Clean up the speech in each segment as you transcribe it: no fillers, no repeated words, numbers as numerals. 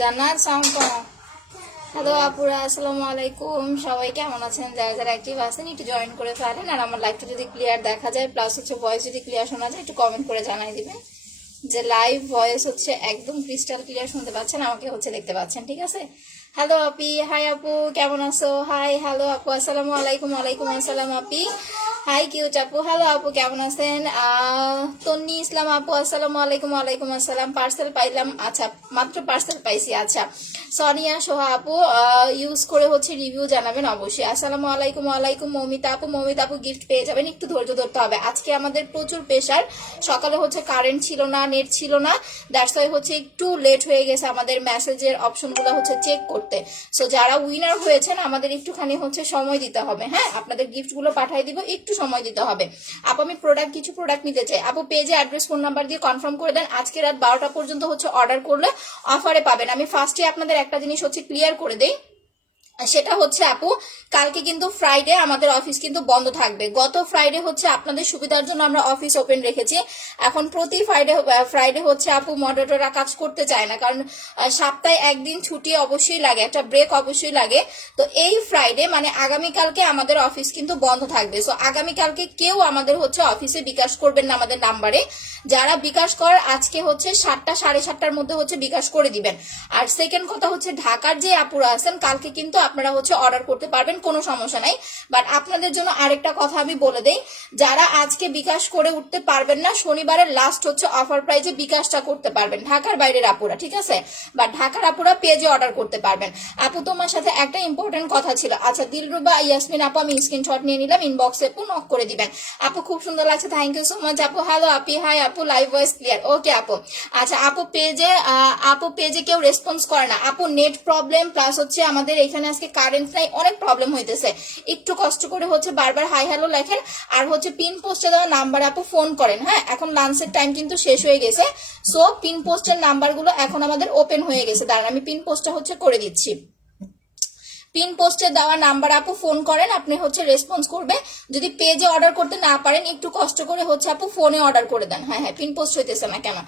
জান্নাত সাউন্ড কম। হ্যালো আপুরা, আসসালামু আলাইকুম। সবাই কেমন আছেন? যারা যারা অ্যাক্টিভ আছেন একটু জয়েন করে ফেলেন। আর আমার লাইভটা যদি ক্লিয়ার দেখা যায় প্লাস হচ্ছে ভয়েস যদি ক্লিয়ার শোনা যায় একটু কমেন্ট করে জানাই দিবেন যে লাইভ ভয়েস হচ্ছে একদম ক্রিস্টাল ক্লিয়ার শুনতে পাচ্ছেন, আমাকে হচ্ছে দেখতে পাচ্ছেন, ঠিক আছে? হ্যালো আপি, হাই আপু, কেমন আছো? হাই, হ্যালো আপু, আসসালামু আলাইকুম। ওয়ালাইকুম আসসালাম আপি। হাই কিউট আপু, হ্যালো আপু, কেমন আছেন? তন্নি ইসলাম আপু, আসসালামু আলাইকুম। ওয়ালাইকুম আসসালাম। পার্সেল পাইলাম, আচ্ছা মাত্র পার্সেল পাইছি। আচ্ছা সোনিয়া সোহা আপু, ইউজ করে হচ্ছে রিভিউ জানাবেন অবশ্যই। আসসালামু আলাইকুম। ওয়ালাইকুম। মমিতা আপু, মমিতা আপু গিফট পেয়ে যাবেন, একটু ধৈর্য ধরতে হবে। আজকে আমাদের প্রচুর প্রেশার, সকালে হচ্ছে কারেন্ট ছিল না, নেট ছিল না, দ্যাটস ওয়াই হচ্ছে একটু লেট হয়ে গেছে আমাদের মেসেজের অপশনগুলো হচ্ছে চেক করতে। সো যারা উইনার হয়েছেন আমাদের একটুখানি হচ্ছে সময় দিতে হবে। হ্যাঁ, আপনাদের গিফটগুলো পাঠাই দিব, একটু সময় দিতে হবে। আপু আমি কিছু প্রোডাক্ট নিতে চাই। আপু পেজে অ্যাড্রেস ফোন নাম্বার দিয়ে কনফার্ম করে দেন। আজকে রাত 12টা পর্যন্ত হচ্ছে অর্ডার করলে অফারে পাবেন। আমি ফার্স্টে আপনাদের একটা জিনিস হচ্ছে ক্লিয়ার করে দেই, সেটা হচ্ছে আপু কালকে কিন্তু ফ্রাইডে আমাদের অফিস কিন্তু বন্ধ থাকবে। গত ফ্রাইডে হচ্ছে আপনাদের সুবিধার জন্য আমরা অফিস ওপেন রেখেছি। এখন প্রতি ফ্রাইডে হচ্ছে আপু মডারেটররা কাজ করতে চায় না, কারণ সপ্তাহে একদিন ছুটি অবশ্যই লাগে, একটা ব্রেক অবশ্যই লাগে। তো এই ফ্রাইডে মানে আগামীকালকে আমাদের অফিস কিন্তু বন্ধ থাকবে। সো আগামীকালকে কেউ আমাদের হচ্ছে অফিসে বিকাশ করবেন না আমাদের নাম্বারে। যারা বিকাশ করার আজকে হচ্ছে 7টা 7:30টার মধ্যে হচ্ছে বিকাশ করে দিবেন। আর সেকেন্ড কথা হচ্ছে ঢাকার যে আপুরা আছেন কালকে কিন্তু আপনারা হচ্ছে অর্ডার করতে পারবেন, কোনো সমস্যা নাই। বাট আপনাদের জন্য আরেকটা কথা আমি বলে দেই, যারা আজকে বিকাশ করে উঠতে পারবেন না শনিবারের লাস্ট হচ্ছে অফার প্রাইজে বিকাশটা করতে পারবেন ঢাকার বাইরের আপুরা, ঠিক আছে? বাট ঢাকার আপুরা পেজে অর্ডার করতে পারবেন। আপু তোমার সাথে একটা ইম্পর্টেন্ট কথা ছিল। আচ্ছা দিলরুবা ইয়াসমিন আপু, আমি স্ক্রিনশট নিয়ে নিলাম, ইনবক্সে আপু নক করে দিবেন। আপু খুব সুন্দর লাগছে, থ্যাংক ইউ সো মাচ আপু। হ্যালো আপি, হাই আপু, লাইভ ভয়েস ক্লিয়ার, ওকে আপু। আচ্ছা আপু পেজে কেউ রেসপন্স করে না আপু, নেট প্রবলেম প্লাস হচ্ছে আমাদের এখানে আজকে কারেন্ট নাই, অনেক প্রবলেম হইতেছে। একটু কষ্ট করে হচ্ছে বারবার হাই হ্যালো লেখেন, আর হচ্ছে পিন পোস্টে দেওয়া নাম্বার আপু ফোন করেন। হ্যাঁ, এখন লাঞ্চের টাইম কিন্তু শেষ হয়ে গেছে। সো পিন পোস্টের নাম্বারগুলো এখন আমাদের ওপেন হয়ে গেছে। দাঁড়ান আমি পিন পোস্টটা হচ্ছে করে দিচ্ছি। পিন পোস্টে দেওয়া নাম্বার আপু ফোন করেন, আপনি হচ্ছে রেসপন্স করবে। যদি পেজে অর্ডার করতে না পারেন একটু কষ্ট করে হচ্ছে আপু ফোনে অর্ডার করে দেন। হ্যাঁ হ্যাঁ, পিন পোস্ট হইতেছে না কেন?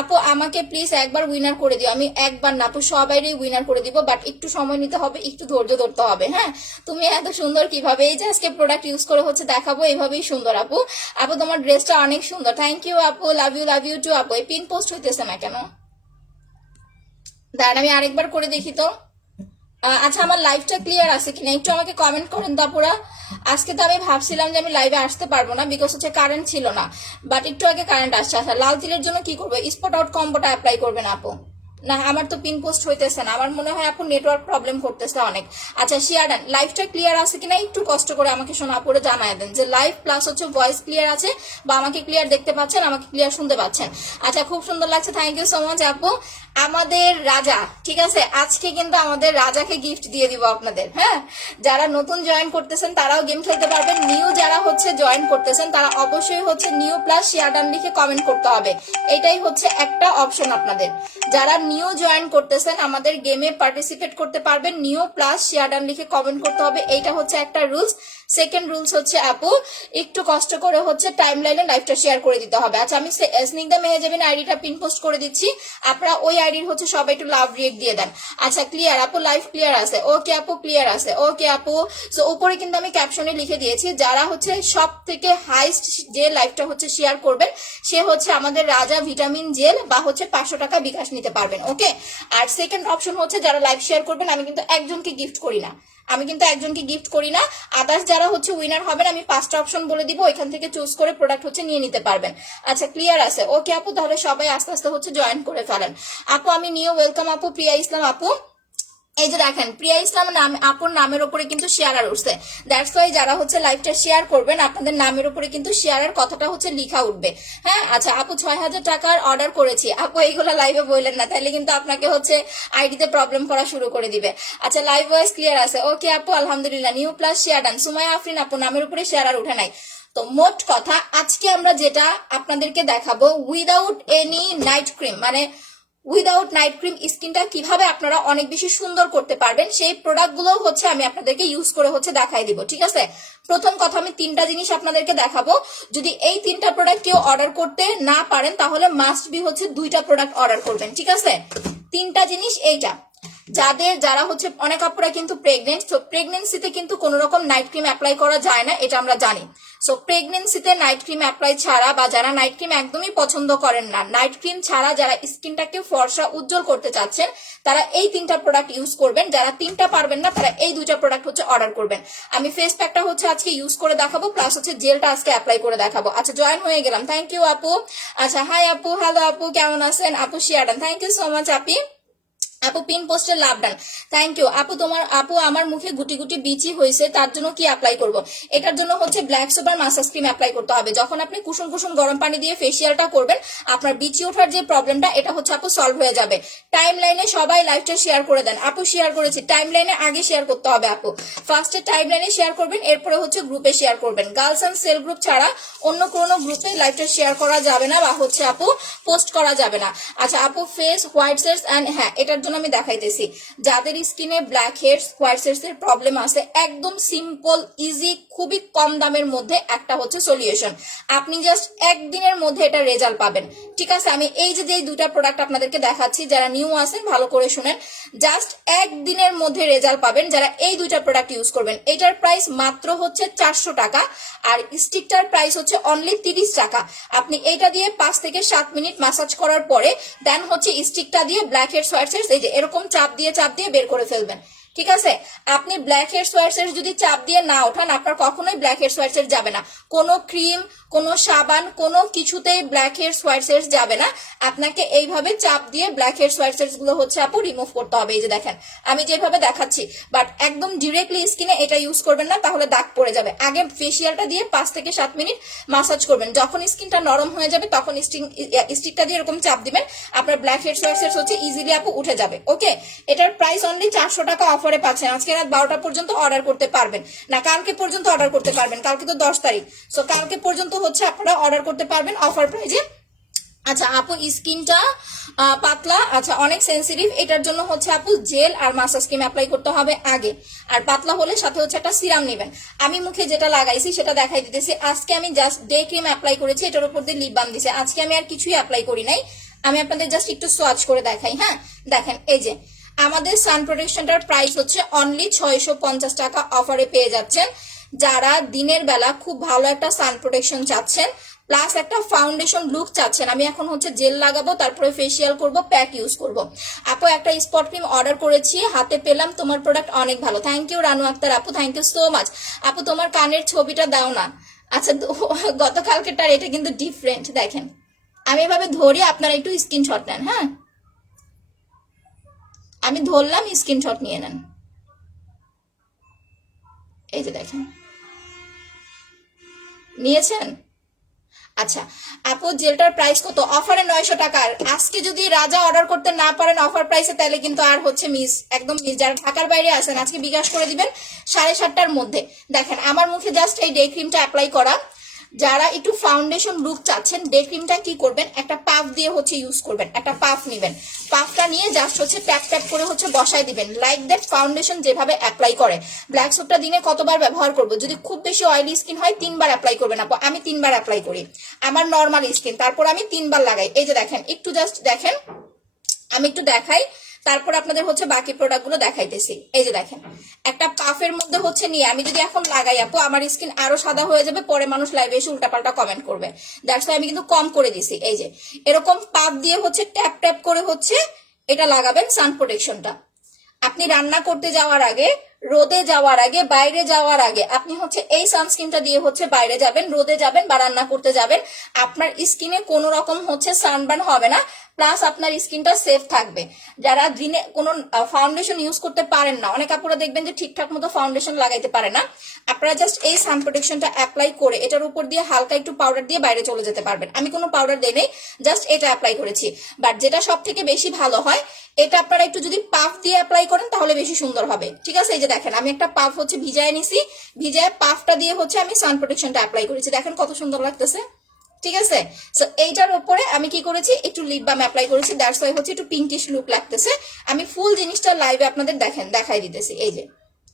আপু আমাকে প্লিজ একবার উইনার করে দিও। আমি একবার না আপু সবাইরই উইনার করে দিব, বাট একটু সময় নিতে হবে, একটু ধৈর্য ধরতে হবে। হ্যাঁ, তুমি এত সুন্দর কিভাবে, এই যে আজকে প্রোডাক্ট ইউজ করে হচ্ছে দেখাবো, এইভাবেই সুন্দর আপু। আপু তোমার ড্রেসটা অনেক সুন্দর, থ্যাংক ইউ আপু, লাভ ইউ টু আপু। এই পিন পোস্ট হইতেছে না কেন? দাঁড়ান আমি আরেকবার করে দেখি তো। আচ্ছা আমার লাইভটা ক্লিয়ার আছে কিনা একটু আমাকে কমেন্ট করেন তারপরা। আজকে তো আমি ভাবছিলাম যে আমি লাইভে আসতে পারবো না, বিকজ হচ্ছে কারেন্ট ছিল না, বাট একটু আগে কারেন্ট আসছে। আচ্ছা লাল তিলের জন্য কি করবো? স্পট আউট কম্বোটা অ্যাপ্লাই করবেন আপু? না আমার তো পিন পোস্ট হইতেছে না, আমার মনে হয় আপু নেটওয়ার্ক প্রবলেম করতেছে অনেক। আচ্ছা শেয়ার ডান, লাইভটা ক্লিয়ার আছে কিনা একটু কষ্ট করে আমাকে শোনা পড়ে জানায় দেন যে লাইভ প্লাস হচ্ছে ভয়েস ক্লিয়ার আছে, বা আমাকে ক্লিয়ার দেখতে পাচ্ছেন, আমাকে ক্লিয়ার শুনতে পাচ্ছেন। আচ্ছা খুব সুন্দর লাগছে, থ্যাংক ইউ সো মাচ আপু। আমাদের রাজা, ঠিক আছে, আজকে কিন্তু আমাদের রাজাকে গিফট দিয়ে দিব আপনাদের। হ্যাঁ, যারা নতুন জয়েন করতেছেন তারাও গেম খেলতে পারবেন, নিউ যারা হচ্ছে জয়েন করতেছেন তারা অবশ্যই হচ্ছে নিউ প্লাস শেয়ার ডান লিখে কমেন্ট করতে হবে। এটাই হচ্ছে একটা অপশন আপনাদের। যারা নিউ জয়েন করতেছেন আমাদের গেমে পার্টিসিপেট করতে পারবেন, নিউ প্লাস শেয়ার ডান লিখে কমেন্ট করতে হবে, এইটা হচ্ছে একটা রুলস। সেকেন্ড রুলস হচ্ছে আপু একটু কষ্ট করে হচ্ছে টাইম লাইনে লাইভটা শেয়ার করে দিতে হবে। আচ্ছা আমি স্নিগ্ধা মেহেজাবিন আইডিটা পিন পোস্ট করে দিচ্ছি, আপনারা ওই আইডির হচ্ছে সবাই একটু লাভ রিয়েক্ট দিয়ে দেন। আচ্ছা ক্লিয়ার আপু, লাইভ ক্লিয়ার আছে? ওকে আপু ক্লিয়ার আছে, ওকে আপু। সো উপরে কিন্তু আমি ক্যাপশনে লিখে দিয়েছি যারা হচ্ছে সব থেকে হাইস্ট যে লাইভটা হচ্ছে শেয়ার করবেন সে হচ্ছে আমাদের রাজা ভিটামিন জেল বা হচ্ছে 500 টাকা বিকাশ নিতে পারবেন। ওকে, আর সেকেন্ড অপশন হচ্ছে যারা লাইভ শেয়ার করবেন, আমি কিন্তু একজনকে গিফট করি না, আদার্স যারা হচ্ছে উইনার হবেন আমি 5টা অপশন বলে দিব, ওইখান থেকে চুজ করে প্রোডাক্ট হচ্ছে নিয়ে নিতে পারবেন। আচ্ছা ক্লিয়ার আছে? ওকে আপু, তাহলে সবাই আস্তে আস্তে হচ্ছে জয়েন করে ফেলেন। আপু আমি নিউ ওয়েলকাম আপু, প্রিয়া ইসলাম আপু। এই যে দেখেন প্রিয়া ইসলাম নাম, আপুর নামের উপরে কিন্তু শেয়ার উঠছে, দ্যাটস ওয়াই যারা হচ্ছে লাইভটা শেয়ার করবেন আপনাদের নামের উপরে কিন্তু শেয়ারের কথাটা হচ্ছে লিখা উঠবে। হ্যাঁ আচ্ছা আপু 6000 টাকার অর্ডার করেছি। আপু এইগুলো লাইভে বললেন না, তাইলে কিন্তু আপনাকে হচ্ছে আইডিতে প্রবলেম করা শুরু করে দিবে। আচ্ছা লাইভ ভয়েস ক্লিয়ার আছে? ওকে আপু আলহামদুলিল্লাহ, new plus share done. Sumaiya Afrin আপু নামের উপরে শেয়ার উঠে নাই। তো মোট কথা আজকে আমরা যেটা আপনাদেরকে দেখাবো উইদাউট এনি নাইট ক্রিম, মানে উইদাউট নাইট ক্রিম স্কিনটা কিভাবে আপনারা অনেক বেশি সুন্দর করতে পারবেন সেই প্রোডাক্টগুলো হচ্ছে আমি আপনাদেরকে ইউজ করে হচ্ছে দেখাই দিব, ঠিক আছে? প্রথম কথা আমি 3টা জিনিস আপনাদেরকে দেখাবো। যদি এই 3টা প্রোডাক্ট কেউ অর্ডার করতে না পারেন তাহলে মাস্ট বি হচ্ছে 2টা প্রোডাক্ট অর্ডার করবেন, ঠিক আছে? তিনটা জিনিস এইটা, যারা হচ্ছে অনেক আপুরা কিন্তু প্রেগনেন্ট, তো প্রেগনেন্সিতে কিন্তু কোনো রকম নাইট ক্রিম অ্যাপ্লাই করা যায় না, এটা আমরা জানি। সো প্রেগনেন্সিতে নাইট ক্রিম অ্যাপ্লাই ছাড়া, বা যারা নাইট ক্রিম একদমই পছন্দ করেন না, নাইট ক্রিম ছাড়া যারা স্কিনটাকে ফর্সা উজ্জ্বল করতে চাচ্ছেন, তারা এই তিনটা প্রোডাক্ট ইউজ করবেন। যারা তিনটা পারবেন না, তারা এই দুইটা প্রোডাক্ট হচ্ছে অর্ডার করবেন। আমি ফেস প্যাকটা হচ্ছে আজকে ইউজ করে দেখাবো, প্লাস হচ্ছে জেলটা আজকে অ্যাপ্লাই করে দেখাবো। আচ্ছা, জয়েন হয়ে গেলাম, থ্যাংক ইউ আপু। আচ্ছা, হাই আপু, হ্যালো আপু, কেমন আছেন আপু? Share done, thank you so much আপি। আপু পিন পোস্টের লাভ ডান, থ্যাংক ইউ আপু। আপু আমার মুখে গুটি গুটি বিচি হয়েছে, তার জন্য কি অ্যাপ্লাই করব? এটার জন্য হচ্ছে ব্ল্যাক সোপার মাসাজ ক্রিম অ্যাপ্লাই করতে হবে। যখন আপনি কুসুম কুসুম গরম পানি দিয়ে ফেসিয়ালটা করবেন, আপনার বিচি ওঠার যে প্রবলেমটা, এটা হচ্ছে আপু সলভ হয়ে যাবে। টাইম লাইনে সবাই লাইভটা শেয়ার করে দেন। আপু শেয়ার করেছি, টাইম লাইনে আগে শেয়ার করতে হবে আপু। ফার্স্টে টাইম লাইনে শেয়ার করবেন, এরপরে হচ্ছে গ্রুপে শেয়ার করবেন। গার্লস অ্যান্ড সেল গ্রুপ ছাড়া অন্য কোনো গ্রুপে লাইভটা শেয়ার করা যাবে না, বা হচ্ছে আপু পোস্ট করা যাবে না। আচ্ছা আপু, ফেস হোয়াইট সেটস অ্যান্ড, হ্যাঁ এটার জন্য আমি দেখাইতেছি। যাদের স্কিনে ব্ল্যাক হেডস, হোয়াইট হেডস এর প্রবলেম আছে, একদম সিম্পল ইজি, খুবই কম দামের মধ্যে একটা হচ্ছে সলিউশন। আপনি জাস্ট একদিনের মধ্যে এটা রেজাল্ট পাবেন, ঠিক আছে? আমি এই যে দুইটা প্রোডাক্ট আপনাদেরকে দেখাচ্ছি, যারা নিউ আছেন ভালো করে শুনেন, জাস্ট একদিনের মধ্যে রেজাল্ট পাবেন যারা এই দুইটা প্রোডাক্ট ইউজ করবেন। এটার প্রাইস মাত্র হচ্ছে 400 টাকা, আর স্টিকটার প্রাইস হচ্ছে অনলি 30 টাকা। আপনি এইটা দিয়ে 5 থেকে 7 মিনিট ম্যাসাজ করার পরে দেন হচ্ছে স্টিকটা দিয়ে ব্ল্যাক হেডস, হোয়াইট হেডস এই যে এরকম চাপ দিয়ে বের করে ফেলবেন, ঠিক আছে? আপনি ব্ল্যাক হেডস, হোয়াইট হেডস যদি চাপ দিয়ে না ওঠান, আপনার কখনোই ব্ল্যাক হেডস, হোয়াইট হেডস যাবে না। কোনো ক্রিম, কোনো সাবান, কোনো কিছুতেই ব্ল্যাক হেডস, হোয়াইট হেডস যাবে না। আপনাকে এইভাবে চাপ দিয়ে ব্ল্যাক হেডস, হোয়াইট হেডস গুলো হচ্ছে আপু রিমুভ করতে হবে। এই যে দেখেন আমি যেভাবে দেখাচ্ছি, বাট একদম ডিরেক্টলি স্কিনে এটা ইউজ করবেন না, তাহলে দাগ পড়ে যাবে। আগে ফেসিয়ালটা দিয়ে 5 থেকে 7 মিনিট মাসাজ করবেন। যখন স্কিনটা নরম হয়ে যাবে, তখন স্টিকটা দিয়ে এরকম চাপ দিবেন, আপনার ব্ল্যাক হেডস, হোয়াইট হেডস হচ্ছে ইজিলি আপু উঠে যাবে। ওকে, এটার প্রাইস অনলি 400 টাকা অফারে পাচ্ছেন। আজকে রাত 12টা পর্যন্ত অর্ডার করতে পারবেন, না কালকে পর্যন্ত অর্ডার করতে পারবেন, কালকে তো 10 তারিখ। সো কালকে পর্যন্ত হচ্ছে আপনারা অর্ডার করতে পারবেন অফার প্রাইজে। আচ্ছা আপু, স্কিনটা পাতলা, আচ্ছা অনেক সেন্সিটিভ, এটার জন্য হচ্ছে আপু জেল আর মাসাজ ক্রিম অ্যাপ্লাই করতে হবে আগে। আর পাতলা হলে সাথে হচ্ছে একটা সিরাম নেবেন। আমি মুখে যেটা লাগাইছি সেটা দেখাই দিতেছি। আজকে আমি জাস্ট ডে ক্রিম অ্যাপ্লাই করেছি, এটার উপর দিয়ে লিপ বাম দিয়েছি। আজকে আমি আর কিছুই অ্যাপ্লাই করি নাই, আমি আপনাদের জাস্ট একটু সোয়াচ করে দেখাই। হ্যাঁ দেখেন, এই যে আমাদের সান প্রোটেকশনটার প্রাইস হচ্ছে অনলি 650 টাকা অফারে পেয়ে যাচ্ছেন। যারা দিনের বেলা খুব ভালো একটা সান প্রোটেকশন চাচ্ছেন, প্লাস একটা ফাউন্ডেশন লুক চাচ্ছেন, আমি এখন হচ্ছে জেল লাগাবো, তারপরে ফেসিয়াল করব, প্যাক ইউজ করব। আপু একটা স্পট ক্রিম অর্ডার করেছি, হাতে পেলাম, তোমার প্রোডাক্ট অনেক ভালো, থ্যাংক ইউ রানু আক্তার আপু, থ্যাংক ইউ সো মাচ। আপু তোমার কানের ছবিটা দাও না। আচ্ছা গতকালকেটার এটা কিন্তু ডিফারেন্ট, দেখেন আমি এভাবে ধরি, আপনারা একটু স্ক্রিনশট নেন। হ্যাঁ আমি ধরলাম, স্ক্রিনশট নিয়ে নেন। এই যে দেখেন, নিয়েছেন? আচ্ছা আপু, জেলটার প্রাইস কত? অফারে 900 টাকার। আজকে যদি রাজা অর্ডার করতে না পারেন অফার প্রাইসে, তাহলে কিন্তু আর হচ্ছে মিস, একদম মিস। যারা ঢাকার বাইরে আছেন আজকে বিকাশ করে দিবেন 7:30টার মধ্যে। দেখেন আমার মুখে জাস্ট এই ডে ক্রিমটা অ্যাপ্লাই করা। যারা একটু ফাউন্ডেশন লুক চাচ্ছেন, ডে ক্রিমটা কি করবেন, একটা পাফ দিয়ে হচ্ছে ইউজ করবেন, একটা পাফ নেবেন, পাফটা নিয়ে জাস্ট হচ্ছে ট্যাপ ট্যাপ করে হচ্ছে বসাই দিবেন, লাইক দ্যাট ফাউন্ডেশন যেভাবে অ্যাপ্লাই করে। ব্ল্যাক সোপটা দিনে কতবার ব্যবহার করব? যদি খুব বেশি অয়েলি স্কিন হয় 3বার অ্যাপ্লাই করবেন আপু, আমি 3বার অ্যাপ্লাই করি। আমার নর্মাল স্কিন, তারপর আমি 3বার লাগাই। এই যে দেখেন, একটু জাস্ট দেখেন, আমি একটু দেখাই, তারপর আপনাদের হচ্ছে বাকি প্রোডাক্ট গুলো দেখাইতেছি। এই যে দেখেন, একটা পাফের মধ্যে হচ্ছে নিয়ে আমি যদি এখন লাগাই আপু, আমার স্কিন আরো সাদা হয়ে যাবে, পরে মানুষ লাইভে এসে উল্টাপাল্টা কমেন্ট করবে। দ্যাটস ওয়াই আমি কিন্তু কম করে দিছি। এই যে এরকম পাফ দিয়ে হচ্ছে ট্যাপ ট্যাপ করে হচ্ছে এটা লাগাবেন সান প্রোটেকশনটা। আপনি রান্না করতে যাওয়ার আগে, রোদে যাওয়ার আগে, বাইরে যাওয়ার আগে আপনি হচ্ছে এই সানস্ক্রিনটা দিয়ে হচ্ছে বাইরে যাবেন, রোদে যাবেন বা রান্না করতে যাবেন, আপনার স্কিনে কোনো রকম হচ্ছে সানবার্ন হবে না, প্লাস আপনার স্কিনটা সেফ থাকবে। যারা দিনে কোনো ফাউন্ডেশন ইউজ করতে পারেন না, অনেক আপুরা দেখবেন যে ঠিকঠাক মতো ফাউন্ডেশন লাগাইতে পারে না, আপনারা জাস্ট এই সান প্রোটেকশনটা অ্যাপ্লাই করে এটার উপর দিয়ে হালকা একটু পাউডার দিয়ে বাইরে চলে যেতে পারবেন। আমি কোনো পাউডার দেই নাই, জাস্ট এটা অ্যাপ্লাই করেছি। বাট যেটা সব থেকে বেশি ভালো হয়, এটা আপনারা একটু যদি পাফ দিয়ে অ্যাপ্লাই করেন তাহলে বেশি সুন্দর হবে, ঠিক আছে? এই যে দেখেন, আমি একটা পাফ হচ্ছে ভিজায় নিছি, ভিজায় পাফটা দিয়ে হচ্ছে আমি সান প্রোটেকশনটা অ্যাপ্লাই করেছি, দেখেন কত সুন্দর লাগতেছে, ঠিক আছে? সো এইটার উপরে আমি কি করেছি, একটু লিপ বাম অ্যাপ্লাই করেছি, দ্যাটস ওয়াই হচ্ছে একটু পিঙ্কিশ লুক লাগতেছে। আমি ফুল জিনিসটা লাইভে আপনাদের দেখাই দিতেছি। এই যে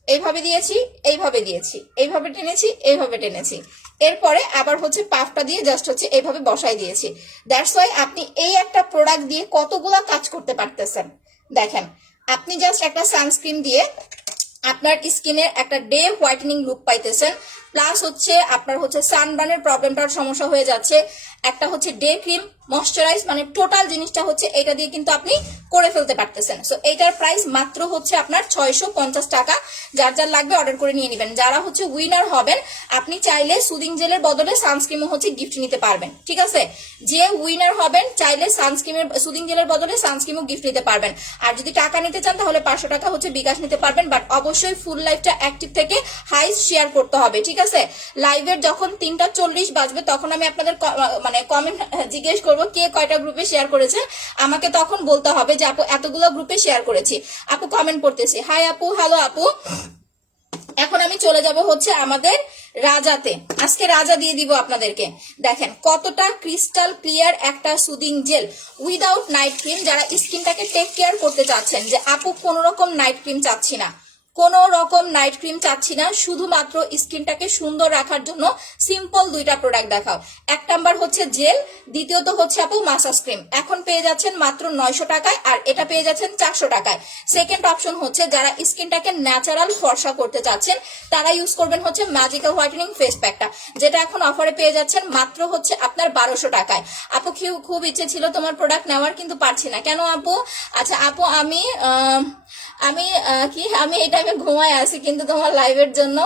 এইভাবে দিয়েছি, এইভাবে দিয়েছি, এইভাবে টেনেছি, এইভাবে টেনেছি, এরপরে আবার হচ্ছে পাফটা দিয়ে জাস্ট হচ্ছে এইভাবে বসাই দিয়েছি। দ্যাটস ওয়াই আপনি এই একটা প্রোডাক্ট দিয়ে কতগুলা কাজ করতে পারতেছেন। দেখেন আপনি জাস্ট একটা সানস্ক্রিন দিয়ে আপনার স্কিনের একটা ডে হোয়াইটেনিং লুক পাইতেছেন, প্লাস হচ্ছে আপনার হচ্ছে সানবার্নের প্রবলেমটার সমস্যা হয়ে যাচ্ছে, একটা হচ্ছে ডে ক্রিম ময়শ্চারাইজ, মানে টোটাল জিনিসটা হচ্ছে এটা দিয়ে কিন্তু আপনি করে ফেলতে পারতেছেন। সো এইটার প্রাইস মাত্র হচ্ছে আপনার 650 টাকা। যার যার লাগবে অর্ডার করে নিয়ে নেবেন। যারা হচ্ছে উইনার হবেন আপনি চাইলে সুদিং জেলের বদলে সানস্ক্রিমও হচ্ছে গিফট নিতে পারবেন, ঠিক আছে? যে উইনার হবেন চাইলে সানস্ক্রিমের সুদিং জেলের বদলে সানস্ক্রিমও গিফট নিতে পারবেন। আর যদি টাকা নিতে চান তাহলে 500 টাকা হচ্ছে বিকাশ নিতে পারবেন, বাট অবশ্যই ফুল লাইভটা অ্যাক্টিভ থেকে হাইস শেয়ার করতে হবে, ঠিক আছে? লাইভের যখন 3:40 বাজবে তখন আমি আপনাদের মানে কমেন্ট জিজ্ঞেস করবো কে কয়টা গ্রুপে শেয়ার করেছে, আমাকে তখন বলতে হবে যে আপু এতগুলো গ্রুপে শেয়ার করেছি। আপু কমেন্ট করতেছি, হাই আপু, হ্যালো আপু। এখন আমি চলে যাব হচ্ছে আমাদের রাজাতে। আজকে রাজা দিয়ে দিব আপনাদেরকে। দেখেন কতটা ক্রিস্টাল ক্লিয়ার একটা soothing jail without night cream. যারা স্কিনটাকে টেক কেয়ার করতে চাচ্ছেন যে আপু কোনো রকম নাইট ক্রিম চাচ্ছি না, কোনো রকম নাইট ক্রিম চাচ্ছি না, শুধুমাত্র স্কিনটাকে সুন্দর রাখার জন্য সিম্পল দুইটা প্রোডাক্ট দেখাও। এক নাম্বার হচ্ছে জেল, দ্বিতীয়ত হচ্ছে আপু মাসাজ ক্রিম। এখন পেয়ে যাচ্ছেন মাত্র 900 টাকায়, আর এটা পেয়ে যাচ্ছেন 400 টাকায়। সেকেন্ড অপশন হচ্ছে যারা স্কিনটাকে ন্যাচারাল ফর্সা করতে চাচ্ছেন তারা ইউজ করবেন হচ্ছে ম্যাজিক্যাল হোয়াইটেনিং ফেস প্যাকটা, যেটা এখন অফারে পেয়ে যাচ্ছেন মাত্র হচ্ছে আপনার 1200 টাকায়। আপু খুব ইচ্ছে ছিল তোমার প্রোডাক্ট নেওয়ার, কিন্তু পারছি না কেন আপু? আচ্ছা আপু আমি আমি এই টাইমে ঘুমায় আছি কিন্তু তোমার লাইভের জন্য।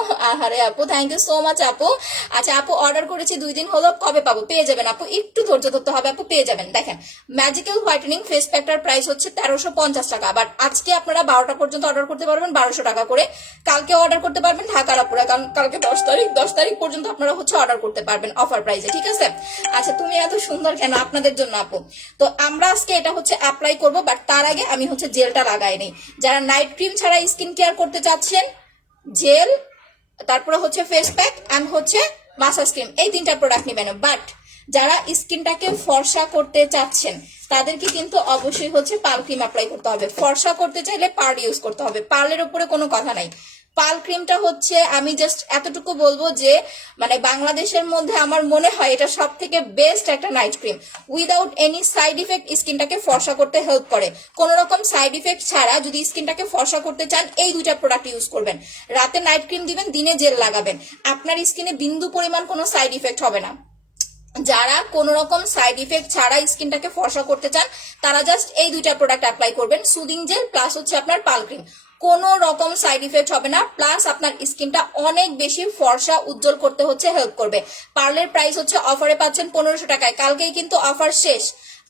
আরে আপু থ্যাংক ইউ সো মাচ আপু। আচ্ছা আপু অর্ডার করেছি 2 দিন হলো, কবে পাবো? পেয়ে যাবেন আপু, একটু ধৈর্য ধরতে হবে আপু, পেয়ে যাবেন। দেখেন ম্যাজিক্যাল হোয়াইটেনিং ফেস প্যাকটার প্রাইস হচ্ছে 1350 টাকা, বাট আজকে আপনারা 12টা পর্যন্ত অর্ডার করতে পারবেন 1200 টাকা করে। কালকে অর্ডার করতে পারবেন ঢাকার আপুরা, কারণ কালকে 10 তারিখ পর্যন্ত আপনারা হচ্ছে অর্ডার করতে পারবেন অফার প্রাইসে, ঠিক আছে? আচ্ছা তুমি এত সুন্দর কেন? আপনাদের জন্য আপু। তো আমরা আজকে এটা হচ্ছে অ্যাপ্লাই করব, বাট তার আগে আমি হচ্ছে জেলটা লাগাই নেই। যারা নাইট ক্রিম ছাড়া স্কিন কেয়ার করতে চাচ্ছেন, জেল, তারপরে হচ্ছে ফেস প্যাক এন্ড হচ্ছে মাসাজ ক্রিম, এই 3টা প্রোডাক্ট নেবেন। বাট যারা স্কিনটাকে ফর্সা করতে চাচ্ছেন তাদেরকে কিন্তু অবশ্যই হচ্ছে পার্ল ক্রিম অ্যাপ্লাই করতে হবে। ফর্সা করতে চাইলে পার্ল ইউজ করতে হবে, পার্লের উপরে কোনো কথা নাই। পার্ল ক্রিমটা হচ্ছে আমি জাস্ট এতটুকু বলবো যে মানে বাংলাদেশের মধ্যে আমার মনে হয় এটা সব থেকে বেস্ট একটা night cream, without any side effect স্কিনটাকে ফর্সা করতে হেল্প করে। কোন রকম সাইড ইফেক্ট ছাড়া যদি স্কিনটাকে ফর্সা করতে চান এই 2টা প্রোডাক্ট ইউজ করবেন। রাতে নাইট ক্রিম দিবেন, দিনে জেল লাগাবেন, আপনার স্কিনে বিন্দু পরিমাণ কোনো সাইড ইফেক্ট হবে না। যারা কোন রকম সাইড ইফেক্ট ছাড়া স্কিনটাকে ফর্সা করতে চান তারা জাস্ট এই 2টা প্রোডাক্ট অ্যাপ্লাই করবেন, সুদিং জেল প্লাস হচ্ছে আপনার পার্ল ক্রিম। কোনো রকম সাইড ইফেক্ট হবে না, প্লাস আপনার স্কিনটা অনেক বেশি ফর্সা উজ্জ্বল করতে হচ্ছে হেল্প করবে। পার্লের প্রাইস হচ্ছে অফারে পাচ্ছেন 1500 টাকায়, কালকেই কিন্তু অফার শেষ।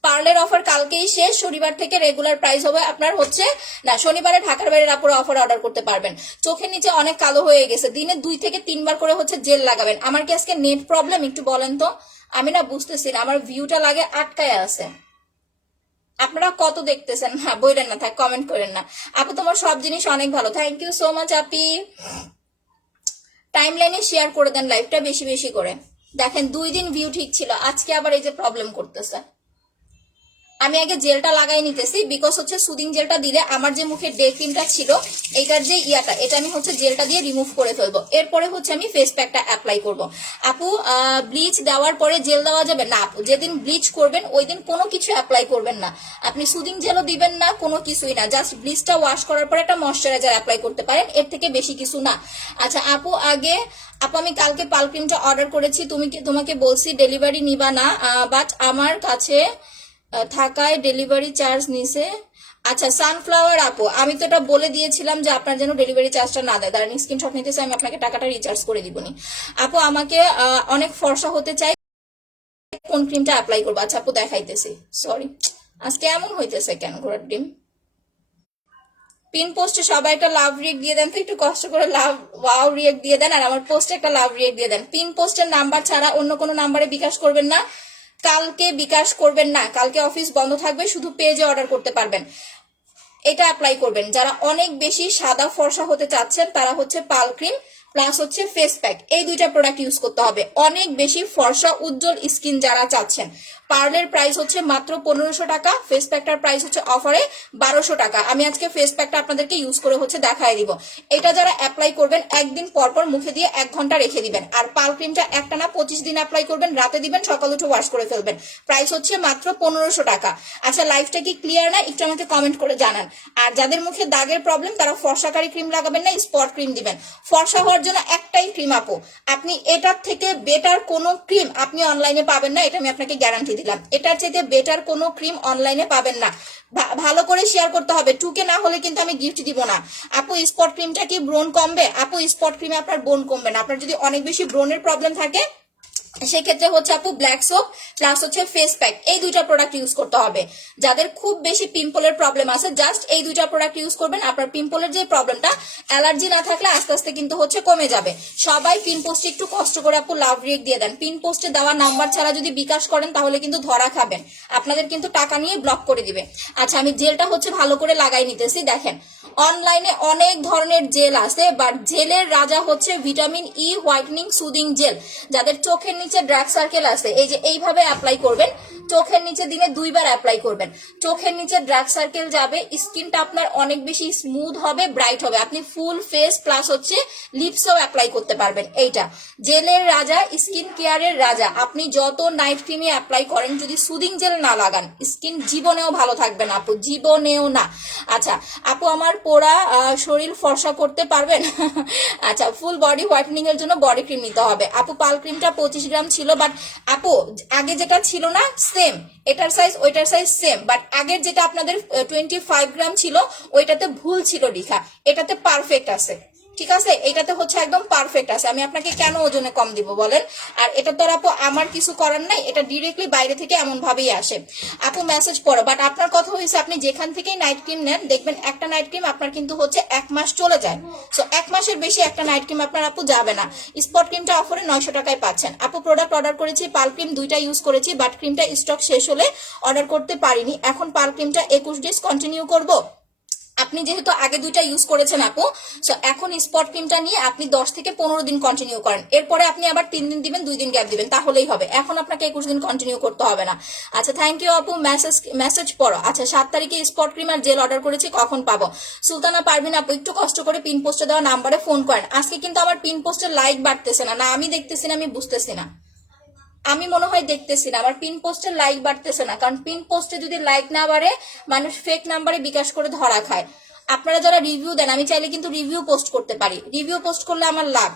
পার্লের অফার কালকেই শেষ, শনিবার থেকে রেগুলার প্রাইস হবে আপনার হচ্ছে না, শনিবারে ঢাকার বাইরের আপুরা অফার অর্ডার করতে পারবেন। চোখের নিচে অনেক কালো হয়ে গেছে, দিনে 2 থেকে 3 বার করে হচ্ছে জেল লাগাবেন। আমার কি আজকে নেট প্রবলেম একটু বলেন তো, আমি না বুঝতেছি না, আমার ভিউটা লাগে আটকায় আছে। আপনারা কত দেখতেছেন? হ্যাঁ বইলেন না, থাক কমেন্ট করেন না। আপু তোমার সব জিনিস অনেক ভালো, thank you so much Api. Time লাইনে শেয়ার করে দেন লাইভটা বেশি বেশি করে। দেখেন 2 দিন ভিউ ঠিক ছিল, আজকে আবার এই যে প্রবলেম করতেছে। আমি আগে জেলটা লাগাই নিতেছি, বিকজ হচ্ছে সুদিং জেলটা দিলে আমার যে মুখের ডে ক্রিমটা ছিল এইটার যে ইয়াটা, এটা আমি হচ্ছে জেলটা দিয়ে রিমুভ করে ফেলবো। এরপরে হচ্ছে আমি ফেস প্যাকটা অ্যাপ্লাই করব। আপু ব্লিচ দেওয়ার পরে জেল দেওয়া যাবে না আপু, যেদিন ব্লিচ করবেন ওই দিন কোনো কিছু অ্যাপ্লাই করবেন না, আপনি সুদিং জেলও দিবেন না, কোনো কিছুই না, জাস্ট ব্লিচটা ওয়াশ করার পরে একটা ময়শ্চারাইজার অ্যাপ্লাই করতে পারেন, এর থেকে বেশি কিছু না। আচ্ছা আপু আমি কালকে পার্ল ক্রিমটা অর্ডার করেছি, তোমাকে বলছি ডেলিভারি নিবা না, বাট আমার কাছে থাকায় ডেলিভারি চার্জ নিছে। আচ্ছা সানফ্লাওয়ার আপু, আমি তো এটা বলে দিয়েছিলাম যে আপনার যেন ডেলিভারি চার্জটা না দেয়, দাঁড়ান স্ক্রিনশট নিতেছে, আমি আপনাকে টাকাটা রিচার্জ করে দিবনি। আপু আমাকে অনেক ফর্সা হতে চাই, কোন ক্রিমটা অ্যাপ্লাই করবো? আচ্ছা আপু দেখাইতেছি, সরি আজকে এমন হইতেছে কেন ঘোড়ার ডিম। পিন পোস্টে সবাই একটা লাভ রিয়েক্ট দিয়ে দেন তো, একটু কষ্ট করে লাভ ওয়াও রিয়েক্ট দিয়ে দেন, আর আমার পোস্টে একটা লাভ রিয়েক্ট দিয়ে দেন। পিন পোস্টের নাম্বার ছাড়া অন্য কোনো নাম্বারে বিকাশ করবেন না, কালকে বিকাশ করবেন না, কালকে অফিস বন্ধ থাকবে, শুধু পেজে অর্ডার করতে পারবেন। এটা অ্যাপ্লাই করবেন যারা অনেক বেশি সাদা ফর্সা হতে চাচ্ছেন, তারা হচ্ছে পার্ল ক্রিম প্লাস হচ্ছে ফেস প্যাক, এই 2টা প্রোডাক্ট ইউজ করতে হবে। অনেক বেশি ফর্সা উজ্জ্বল স্কিন যারা চাচ্ছেন পার্লের প্রাইস হচ্ছে মাত্র 1500 টাকা, ফেস প্যাকটার প্রাইস হচ্ছে অফারে 1200 টাকা। আমি আজকে ফেস প্যাকটা আপনাদেরকে ইউজ করে হচ্ছে দেখাই দিব। এটা যারা অ্যাপ্লাই করবেন একদিন পর পর মুখে দিয়ে 1 ঘন্টা রেখে দিবেন। আর পাল ক্রিমটা একটানা 25 দিন অ্যাপ্লাই করবেন, রাতে দিবেন, সকাল উঠে ওয়াশ করে ফেলবেন। প্রাইস হচ্ছে মাত্র 1500 টাকা। আচ্ছা, লাইফটা কি ক্লিয়ার না একটু আমাকে কমেন্ট করে জানান। আর যাদের মুখে দাগের প্রবলেম তারা ফর্সাকারী ক্রিম লাগাবেন না, স্পট ক্রিম দিবেন। ফর্সা হওয়ার জন্য একটাই ক্রিম আপু, আপনি এটার থেকে বেটার কোনো ক্রিম আপনি অনলাইনে পাবেন না, এটা আমি আপনাকে গ্যারান্টি দিলাম। এটার চাইতে বেটার কোনো ক্রিম অনলাইনে পাবেন না। ভালো করে শেয়ার করতে হবে, টুকে না হলে কিন্তু আমি গিফট দিব না। আপু স্পট ক্রিমটা কি ব্রণ কমবে? আপু স্পট ক্রিমে আপনার ব্রণ কমবে না। আপনার যদি অনেক বেশি ব্রণের প্রবলেম থাকে সেক্ষেত্রে হচ্ছে আপু ব্ল্যাক সোপ প্লাস হচ্ছে ফেস প্যাক, এই দুইটা প্রোডাক্ট ইউজ করতে হবে। যাদের খুব বেশি পিম্পলের প্রবলেম আছে জাস্ট এই দুইটা প্রোডাক্ট ইউজ করবেন। আপনার পিম্পলের যে প্রবলেমটা, অ্যালার্জি না থাকলে আস্তে আস্তে কিন্তু হচ্ছে কমে যাবে। সবাই পিন পোস্টে একটু কষ্ট করে আপু লাভ রিয়েক্ট দিয়ে দেন। পিন পোস্টে দেওয়া নাম্বার ছাড়া যদি বিকাশ করেন তাহলে কিন্তু ধরা খাবেন, আপনাদের কিন্তু টাকা নিয়ে ব্লক করে দিবে। আচ্ছা, আমি জেলটা হচ্ছে ভালো করে লাগাই নিতেছি। দেখেন অনলাইনে অনেক ধরনের জেল আছে, বাট জেলের রাজা হচ্ছে vitamin E whitening soothing jail. যাদের চোখের নিচে ডার্ক সার্কেল আছে, এই যে এইভাবে অ্যাপ্লাই করবেন, চোখের নিচে দিনে 2 বার অ্যাপ্লাই করবেন, চোখের নিচে ডার্ক সার্কেল যাবে, স্কিনটা আপনার অনেক বেশি স্মুথ হবে, ব্রাইট হবে। আপনি ফুল ফেস প্লাস হচ্ছে লিপসও অ্যাপ্লাই করতে পারবেন। এইটা জেলের রাজা, স্কিন কেয়ারের রাজা। আপনি যত নাইট ক্রিমে অ্যাপ্লাই করেন, যদি সুদিং জেল না লাগান স্কিন জীবনেও ভালো থাকবে না আপু, জীবনেও না। আচ্ছা আপু, আমার পোড়া শরীর ফর্সা করতে পারবেন? আচ্ছা, ফুল বডি হোয়াইটনিং এর জন্য বডি ক্রিম নিতে হবে আপু। পাল ক্রিমটা 25 গ্রাম ছিল, বাট আপু আগে যেটা ছিল না সেম, এটার সাইজ ওইটার সাইজ সেম, বাট আগের যেটা আপনাদের 25 গ্রাম ছিল ওইটাতে ভুল ছিল লেখা, এটাতে পারফেক্ট আছে। ঠিক আছে, এটাতে হচ্ছে একদম পারফেক্ট আছে। আমি আপনাকে কেন ওজনে কম দিব বলেন? আর এটা তো আপু আমার কিছু করার নাই, এটা ডিরেক্টলি বাইরে থেকে এমন ভাবেই আসে। আপু মেসেজ পড়ো, বাট আপনার কথা হয়েছে আপনি যেখান থেকেই নাইট ক্রিম নেন দেখবেন একটা নাইট ক্রিম আপনার কিন্তু হচ্ছে 1 মাস চলে যায়। সো 1 মাসের বেশি একটা নাইট ক্রিম আপনার আপু যাবে না। স্পট ক্রিমটা অফারে 900 টাকায় পাচ্ছেন আপু। প্রোডাক্ট অর্ডার করেছি, পাল ক্রিম 2টা ইউজ করেছি, বাট ক্রিমটা স্টক শেষ হলে অর্ডার করতে পারিনি। এখন পাল ক্রিমটা 21 ডেজ কন্টিনিউ করবো। আপনি যেহেতু আগে 2টা ইউজ করেছেন আপু, সো এখন স্পট ক্রিমটা নিয়ে আপনি 10 থেকে 15 দিন কন্টিনিউ করেন, এরপরে আপনি আবার 3 দিন দিবেন, 2 দিন গ্যাপ দিবেন, তাহলেই হবে। এখন আপনাকে 21 দিন কন্টিনিউ করতে হবে না। আচ্ছা, থ্যাংক ইউ আপু। মেসেজ পড়ো। আচ্ছা, 7 তারিখে স্পট ক্রিম আর জেল অর্ডার করেছি, কখন পাবো? সুলতানা পারবেন আপু, একটু কষ্ট করে পিন পোস্টে দেওয়া নাম্বারে ফোন করেন। আজকে কিন্তু আমার পিন পোস্টের লাইক বাড়তেছে না, না আমি দেখতেছি না, আমি বুঝতেছি না, আমি মনে হয় দেখতেছি না আমার পিন পোস্টে লাইক বাড়তেছে না। কারণ পিন পোস্টে যদি লাইক না বাড়ে মানুষ ফেক নাম্বারে বিকাশ করে ধরা খায়। আপনারা যারা রিভিউ দেন, আমি চাইলে কিন্তু রিভিউ পোস্ট করতে পারি, রিভিউ পোস্ট করলে আমার লাভ।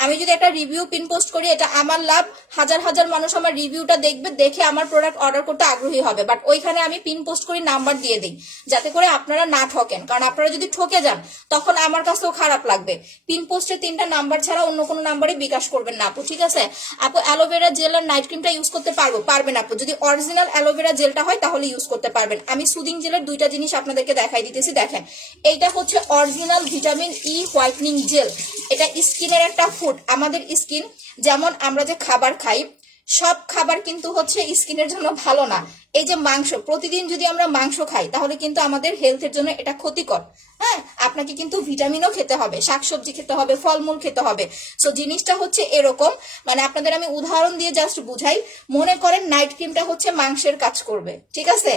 আমি যদি একটা রিভিউ পিন পোস্ট করি এটা আমার লাভ, হাজার হাজার মানুষ আমার রিভিউটা দেখবে, দেখে আমার প্রোডাক্ট অর্ডার করতে আগ্রহী হবে। বাট ওইখানে আমি পিন পোস্ট করি, নাম্বার দিয়ে দিই, যাতে করে আপনারা না ঠকেন। কারণ আপনারা যদি ঠকে যান তখন আমার কাছেও খারাপ লাগবে। পিন পোস্টে 3টা নাম্বার ছাড়া অন্য কোনো নাম্বারে বিকাশ করবেন না আপু, ঠিক আছে? আপু অ্যালোভেরা জেল আর নাইট ক্রিমটা ইউজ করতে পারবেন আপু। যদি অরিজিনাল অ্যালোভেরা জেলটা হয় তাহলে ইউজ করতে পারবেন। আমি সুদিং জেলের 2টা জিনিস আপনাদেরকে দেখাই দিতেছি। দেখেন, এইটা হচ্ছে original vitamin E whitening gel. এটা স্কিনের একটা ফুড। আমাদের স্কিন যেমন আমরা যে খাবার খাই, সব খাবার কিন্তু হচ্ছে স্কিনের জন্য ভালো না। এই যে মাংস, প্রতিদিন যদি আমরা মাংস খাই তাহলে কিন্তু আমাদের হেলথের জন্য এটা ক্ষতিকর। হ্যাঁ, আপনাকে কিন্তু ভিটামিনও খেতে হবে, শাকসবজি খেতে হবে, ফলমূল খেতে হবে। সো জিনিসটা হচ্ছে এরকম, মানে আপনাদের আমি উদাহরণ দিয়ে জাস্ট বুঝাই। মনে করেন নাইট ক্রিমটা হচ্ছে মাংসের কাজ করবে, ঠিক আছে,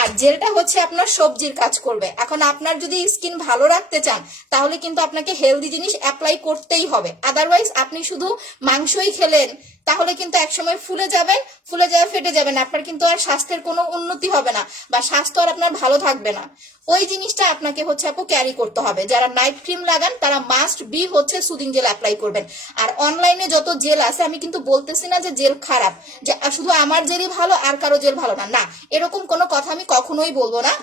আর জেলটা হচ্ছে আপনার সবজির কাজ করবে। এখন আপনার যদি স্কিন ভালো রাখতে চান তাহলে কিন্তু আপনাকে হেলদি জিনিস অ্যাপ্লাই করতেই হবে। আদারওয়াইজ আপনি শুধু মাংসই খেলেন তাহলে কিন্তু একসময় ফুলে যাবেন, ফুলে যাওয়া ফেটে যাবেন, আপনার কিন্তু আর স্বাস্থ্যের কোনো উন্নতি হবে না, বা স্বাস্থ্য আর আপনার ভালো থাকবে না। ওই জিনিসটা আপনাকে হচ্ছে আপু ক্যারি করতে হবে। যারা নাইট ক্রিম লাগান তারা মাস্ট বি হচ্ছে সুদিং জেল অ্যাপ্লাই করবেন। আর অনলাইনে যত জেল আছে, আমি কিন্তু বলতেছি না যে জেল খারাপ, যে শুধু আমার জেলই ভালো আর কারো জেল ভালো না, না, এরকম কোনো কথা আমি কখনোই বলবো না।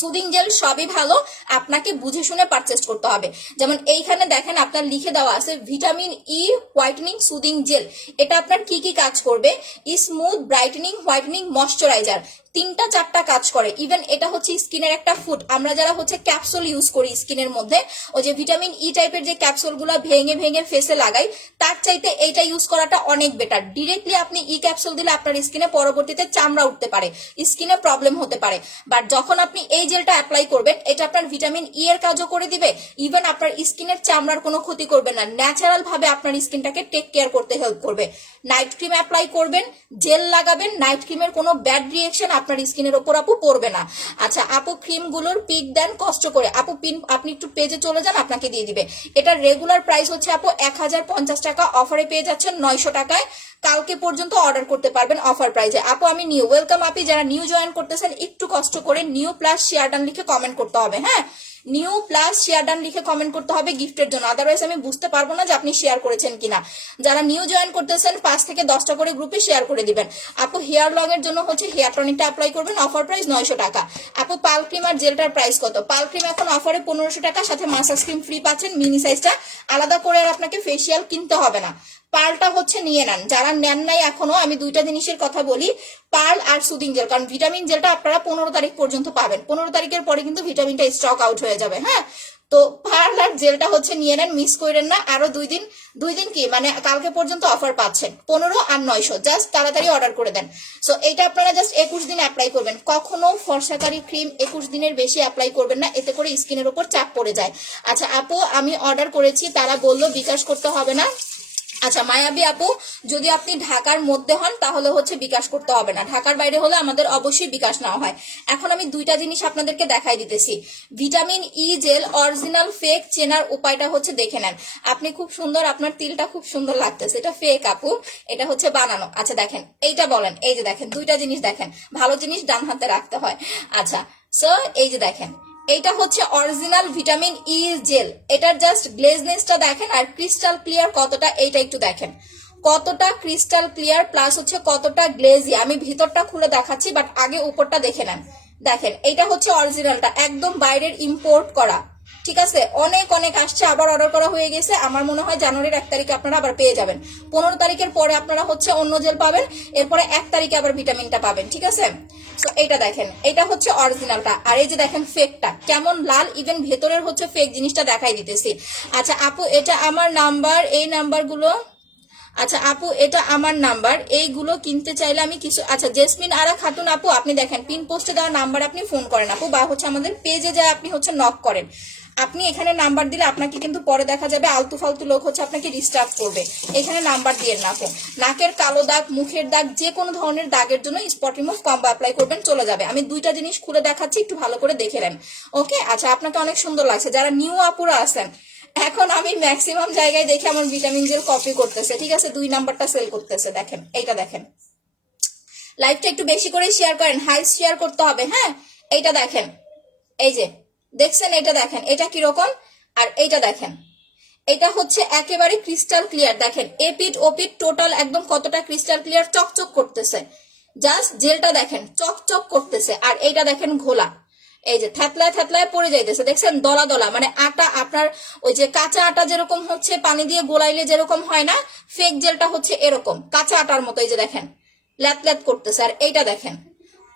সুদিং জেল সবই ভালো, আপনাকে বুঝে শুনে পারচেস করতে হবে। যেমন এইখানে দেখেন আপনার লিখে দেওয়া আছে vitamin E whitening soothing jail. এটা আপনার কি কি কাজ করবে? স্মুথ ব্রাইটেনিং হোয়াইটনিং ময়শ্চারাইজার, তিনটা চারটা কাজ করে। ইভেন এটা হচ্ছে স্কিনের একটা ফুড। আমরা যারা হচ্ছে ক্যাপসুল ইউজ করি স্কিনের মধ্যে, ওই যে ভিটামিন ই টাইপের যে ক্যাপসুল গুলা ভেঙে ভেঙে ফেসে লাগাই, তার চাইতে এইটা ইউজ করাটা অনেক বেটার। ডিরেক্টলি আপনি ই ক্যাপসুল দিলে আপনার স্কিনে পরবর্তীতে চামড়া উঠতে পারে, স্কিনে প্রবলেম হতে পারে। বাট যখন আপনি এই জেলটা অ্যাপ্লাই করবেন, এটা আপনার ভিটামিন ই এর কাজও করে দিবে, ইভেন আপনার স্কিনের চামড়ার কোনো ক্ষতি করবে না, ন্যাচারাল ভাবে আপনার স্কিনটাকে টেক কেয়ার করতে হেল্প করবে। নাইট ক্রিম অ্যাপ্লাই করবেন, জেল লাগাবেন, নাইট ক্রিমের কোনো ব্যাড রিয়েকশন আপনার স্কিনের ওপর আপু পড়বে না। আচ্ছা আপু ক্রিমগুলোর পিক দেন কষ্ট করে, আপু পিন আপনি একটু পেজে চলে যান, আপনাকে দিয়ে দিবে। এটার রেগুলার প্রাইস হচ্ছে আপু 1050 টাকা, অফারে পেয়ে যাচ্ছেন 900 টাকায়। কালকে পর্যন্ত অর্ডার করতে পারবেন অফার প্রাইসে। আপু আমি নিউ, ওয়েলকাম আপি, যারা নিউ জয়েন করতেছেন একটু কষ্ট করে নিউ প্লাস শেয়ার ডান লিখে কমেন্ট করতে হবে। হ্যাঁ, নিউ প্লাস শেয়ার ডান লিখে কমেন্ট করতে হবে গিফটের জন্য, আদারওয়াইজ আমি বুঝতে পারবো না যে আপনি শেয়ার করেছেন কিনা। যারা নিউ জয়েন করতেছেন 5 থেকে 10টা করে গ্রুপে শেয়ার করে দিবেন। আপু হেয়ার লং এর জন্য হচ্ছে হেয়ার টনিকটা অ্যাপ্লাই করবেন, অফার প্রাইস 900 টাকা। আপু পাল ক্রিম আর জেলটার প্রাইস কত? পাল ক্রিম এখন অফারে 1500 টাকা, সাথে মাসাজ ক্রিম ফ্রি পাচ্ছেন মিনি সাইজটা, আলাদা করে আর আপনাকে ফেসিয়াল কিনতে হবে না। পার্লটা হচ্ছে নিয়ে নেন, যারা নেন নাই এখনো। আমি দুইটা জিনিসের কথা বলি, পার্ল আর সুদিং জেল, কারণ ভিটামিন জেলটা আপনারা 15 তারিখ পর্যন্ত পাবেন, 15 তারিখের পরে কিন্তু ভিটামিনটা স্টক আউট হয়ে যাবে। হ্যাঁ, তো পার্ল আর জেলটা হচ্ছে নিয়ে নেন, মিস করেন না। আরো দুই দিন কি মানে কালকে পর্যন্ত অফার পাচ্ছেন 15 আর 900, জাস্ট তাড়াতাড়ি অর্ডার করে দেন। সো এটা আপনারা জাস্ট 21 দিন অ্যাপ্লাই করবেন। কখনো ফর্সাকারী ক্রিম 21 দিনের বেশি অ্যাপ্লাই করবেন না, এতে করে স্কিনের উপর চাপ পড়ে যায়। আচ্ছা আপু আমি অর্ডার করেছি, তারা বললো বিকাশ করতে হবে না। আচ্ছা মায়াবী আপু, যদি আপনি ঢাকার মধ্যে হন তাহলে হচ্ছে বিকাশ করতে হবে না, ঢাকার বাইরে হলে আমাদের অবশ্যই বিকাশ নেওয়া হয়। এখন আমি দুইটা জিনিস আপনাদেরকে দেখাই দিতেছি। Vitamin E gel original fake চেনার উপায়টা হচ্ছে দেখে নেন। আপনি খুব সুন্দর, আপনার তিলটা খুব সুন্দর লাগতেছে, এটা ফেক আপু, এটা হচ্ছে বানানো। আচ্ছা দেখেন এইটা বলেন, এই যে দেখেন দুইটা জিনিস দেখেন, ভালো জিনিস ডান হাতে রাখতে হয়। আচ্ছা সো এই যে দেখেন, এইটা হচ্ছে অরিজিনাল ভিটামিন ই জেল, এটার জাস্ট গ্লেজনেসটা দেখেন আর ক্রিস্টাল ক্লিয়ার কতটা, এইটা একটু দেখেন কতটা ক্রিস্টাল ক্লিয়ার, প্লাস হচ্ছে কতটা গ্লেজি। আমি ভিতরটা খুলে দেখাচ্ছি, বাট আগে উপরটা দেখে নেন। দেখেন এইটা হচ্ছে অরিজিনালটা, একদম বাইরের ইম্পোর্ট করা, ঠিক আছে। অনেক অনেক আসছে, আবার অর্ডার করা হয়ে গেছে। আমার মনে হয় জানুয়ারির 1 তারিখে আপনারা আবার পেয়ে যাবেন, 15 তারিখের পরে আপনারা হচ্ছে অন্য জেল পাবেন, এরপরে 1 তারিখে আবার ভিটামিনটা পাবেন, ঠিক আছে। সো এইটা দেখেন, এটা হচ্ছে অরিজিনালটা, আর এই যে দেখেন ফেকটা কেমন লাল, ইভেন ভেতরের হচ্ছে ফেক জিনিসটা দেখাই দিতেছি। আচ্ছা আপু এটা আমার নাম্বার, এই নাম্বারগুলো, আচ্ছা আপু এটা আমার নাম্বার, এইগুলো কিনতে চাইলে আমি কিছু, আচ্ছা জেসমিন আরা খাতুন আপু, আপনি দেখেন পিন পোস্টে দেওয়া নাম্বার আপনি ফোন করেন আপু, বা হচ্ছে আমাদের পেজে যায় আপনি হচ্ছে নক করেন। আপনি এখানে নাম্বার দিলে আপনাকে কিন্তু পরে দেখা যাবে আলতু ফালতু লোক হচ্ছে আপনাকে ডিস্টার্ব করবে, এখানে নাম্বার দিয়ে না আপু। নাকের কালো দাগ, মুখের দাগ, যে কোনো ধরনের দাগের জন্য স্পট রিমুভ কম্বো অ্যাপ্লাই করবেন, চলে যাবে। আমি দুইটা জিনিস খুলে দেখাচ্ছি, একটু ভালো করে দেখে নেন। ওকে, আচ্ছা আপনাকে অনেক সুন্দর লাগছে। যারা নিউ আপুরা আছেন, এখন আমি ম্যাক্সিমাম জায়গায় দেখি আমার ভিটামিন জেল কপি করতেছে, ঠিক আছে, 2 নাম্বারটা সেল করতেছে। দেখেন এইটা দেখেন, লাইভটা একটু বেশি করে শেয়ার করেন, হাই শেয়ার করতে হবে। হ্যাঁ এইটা দেখেন, এই যে দেখছেন, এটা দেখেন এটা কিরকম, আর এইটা দেখেন এটা হচ্ছে একেবারে ক্রিস্টাল ক্লিয়ার। দেখেন এপিট ওপিট টোটাল একদম কতটা ক্রিস্টাল ক্লিয়ার, চকচক করতেছে। জাস্ট জেলটা দেখেন চকচক করতেছে, আর এইটা দেখেন ঘোলা, এই যে থ্যাতলায় থ্যাতলায় পড়ে যাইতেছে, দেখছেন দলা দলা, মানে আটা আপনার ওই যে কাঁচা আটা যেরকম হচ্ছে পানি দিয়ে গোলাইলে যেরকম হয় না, ফেক জেলটা হচ্ছে এরকম কাঁচা আটার মতো, এই যে দেখেন ল্যাত ল্যাত করতেছে। আর এইটা দেখেন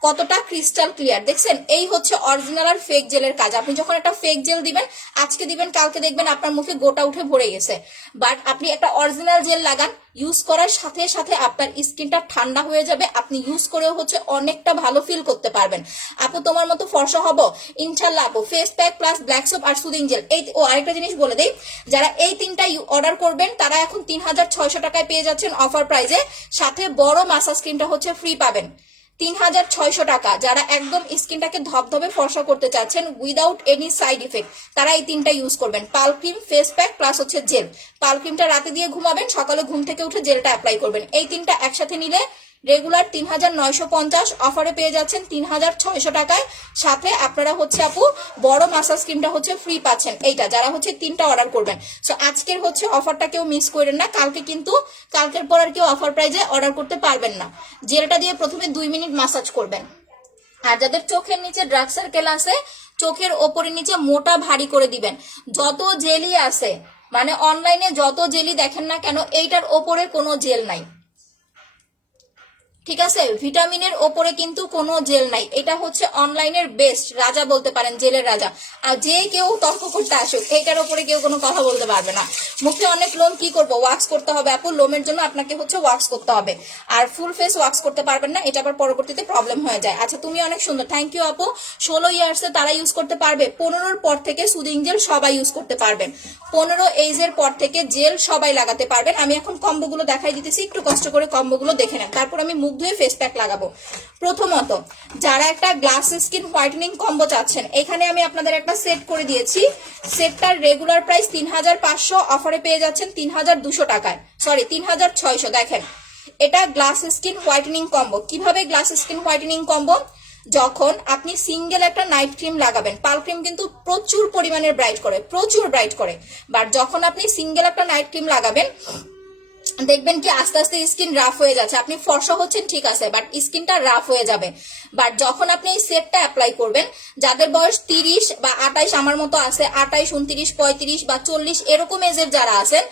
কতটা ক্রিস্টাল ক্লিয়ার, দেখছেন। এই হচ্ছে অরিজিনাল আর ফেক জেলের কাজ। আপনি যখন একটা ফেক জেল দিবেন, আজকে দিবেন কালকে দেখবেন আপনার মুখে গোটা উঠে ভরে গেছে, বাট আপনি একটা অরিজিনাল জেল লাগান, ইউজ করার সাথে সাথে আপনার স্কিনটা ঠান্ডা হয়ে যাবে, আপনি ইউজ করেও হচ্ছে অনেকটা ভালো ফিল করতে পারবেন। আপু তোমার মতো ফর্সা হব ইনশাল্লাহ আপু। Face pack plus black soap আর সুদিং জেল, এই আরেকটা জিনিস বলে দেই, যারা এই তিনটা অর্ডার করবেন তারা এখন 3600 টাকায় পেয়ে যাচ্ছেন অফার প্রাইজে, সাথে বড় মাসাজ ক্রিমটা হচ্ছে ফ্রি পাবেন 3600 টাকা। যারা একদম স্কিনটাকে ধবধবে ফর্সা করতে চাচ্ছেন উইদাউট এনি সাইড ইফেক্ট, তারা এই তিনটা ইউজ করবেন, পাল ক্রিম, ফেস প্যাক প্লাস হচ্ছে জেল। পাল ক্রিমটা রাতে দিয়ে ঘুমাবেন, সকালে ঘুম থেকে উঠে জেলটা অ্যাপ্লাই করবেন। এই তিনটা একসাথে নিলে রেগুলার 3950, অফারে পেয়ে যাচ্ছেন 3600 টাকায়, সাথে আপনারা হচ্ছে আপু বড় মাসাজ ক্রিমটা হচ্ছে ফ্রি পাচ্ছেন। এইটা যারা হচ্ছে তিনটা অর্ডার করবেন। সো আজকের হচ্ছে অফারটা কেউ মিস করেন না, কালকে কিন্তু কালকের পর আর কেউ অফার প্রাইজে অর্ডার করতে পারবেন না। জেলটা দিয়ে প্রথমে 2 মিনিট মাসাজ করবেন। আর যাদের চোখের নিচে ডার্ক সার্কেল আছে, চোখের ওপরে নিচে মোটা ভারী করে দিবেন। যত জেলি আছে, মানে অনলাইনে যত জেলি দেখেন না কেন, এইটার ওপরে কোনো জেল নাই। ঠিক আছে, ভিটামিনের ওপরে কিন্তু কোনো জেল নাই, এটা হচ্ছে অনলাইনের বেস্ট রাজা বলতে পারেন, জেলের রাজা। আর যে কেউ তর্ক করতে আসুক, এইটার ওপরে কেউ কোনো কথা বলতে পারবে না। মুখে অনেক লোম, কি করবো, ওয়াক্স করতে হবে আপু, লোমের জন্য আপনাকে হচ্ছে ওয়াক্স করতে হবে, আর ফুল ফেস ওয়াক্স করতে পারবেন না, এটা আবার পরবর্তীতে প্রবলেম হয়ে যায়। আচ্ছা তুমি অনেক সুন্দর, থ্যাংক ইউ আপু। 16 ইয়ার্সে তারা ইউজ করতে পারবে, 15-র পর থেকে সুদিং জেল সবাই ইউজ করতে পারবেন, 15 এজের পর থেকে জেল সবাই লাগাতে পারবেন। আমি এখন কম্বোগুলো দেখাই দিতেছি, একটু কষ্ট করে কম্বোগুলো দেখে নেন, তারপর আমি মুখ ধুয়ে ফেস প্যাক লাগাবো। প্রথমত যারা একটা গ্লাস স্কিন হোয়াইটেনিং কম্বো চাচ্ছেন, এখানে আমি আপনাদের একটা সেট করে দিয়েছি। সেটটার রেগুলার প্রাইস 3500, অফারে পেয়ে যাচ্ছেন 3200 টাকায়, সরি 3600। দেখেন এটা গ্লাস স্কিন হোয়াইটেনিং কম্বো। কিভাবে গ্লাস স্কিন হোয়াইটেনিং কম্বো? যখন আপনি সিঙ্গেল একটা নাইট ক্রিম লাগাবেন, পাল ক্রিম কিন্তু প্রচুর পরিমাণে ব্রাইট করে, প্রচুর ব্রাইট করে, বাট যখন আপনি সিঙ্গেল একটা নাইট ক্রিম লাগাবেন দেখবেন কি আস্তে আস্তে স্কিন রাফ হয়ে যাচ্ছে। আপনি ফর্সা হচ্ছেন ঠিক আছে, বাট স্কিনটা রাফ হয়ে যাবে। বাট যখন আপনি এই সেটটা অ্যাপ্লাই করবেন, যাদের বয়স 30 বা 28 আমার মতো আছে, 28, 29, 35 বা 40 এরকম এজের যারা আছেন,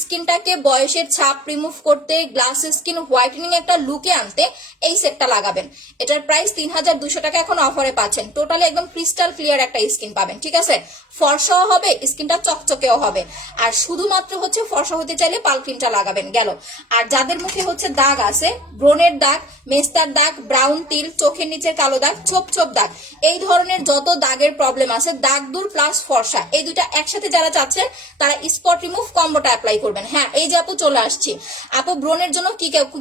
স্কিনটাকে বয়সের ছাপ রিমুভ করতে, গ্লাস স্কিন হোয়াইটেনিং একটা লুকে আনতে এই সেটটা লাগাবেন। এটার প্রাইস 3200 টাকা এখন অফারে পাচ্ছেন। টোটালি একদম ক্রিস্টাল ক্লিয়ার একটা স্কিন পাবেন, ঠিক আছে, ফর্সাও হবে, স্কিনটা চকচকেও হবে। আর শুধুমাত্র হচ্ছে ফর্সা হতে চাইলে পাল ক্রিমটা লাগাবেন, গেল। আর যাদের মুখে হচ্ছে দাগ আছে, ব্রণের দাগ, মেস্তার দাগ, ব্রাউন তিল, চোখের নিচের কালো দাগ, ছোপ ছোপ দাগ, এই ধরনের যত দাগের প্রবলেম আছে, দাগ দূর প্লাস ফর্সা, এই দুইটা একসাথে যারা চাচ্ছেন তারা স্পট রিমুভ কম্বোটা অ্যাপ্লাই করবেন। হ্যাঁ এই যে আপু চলে আসছি, আপু ব্রণের জন্য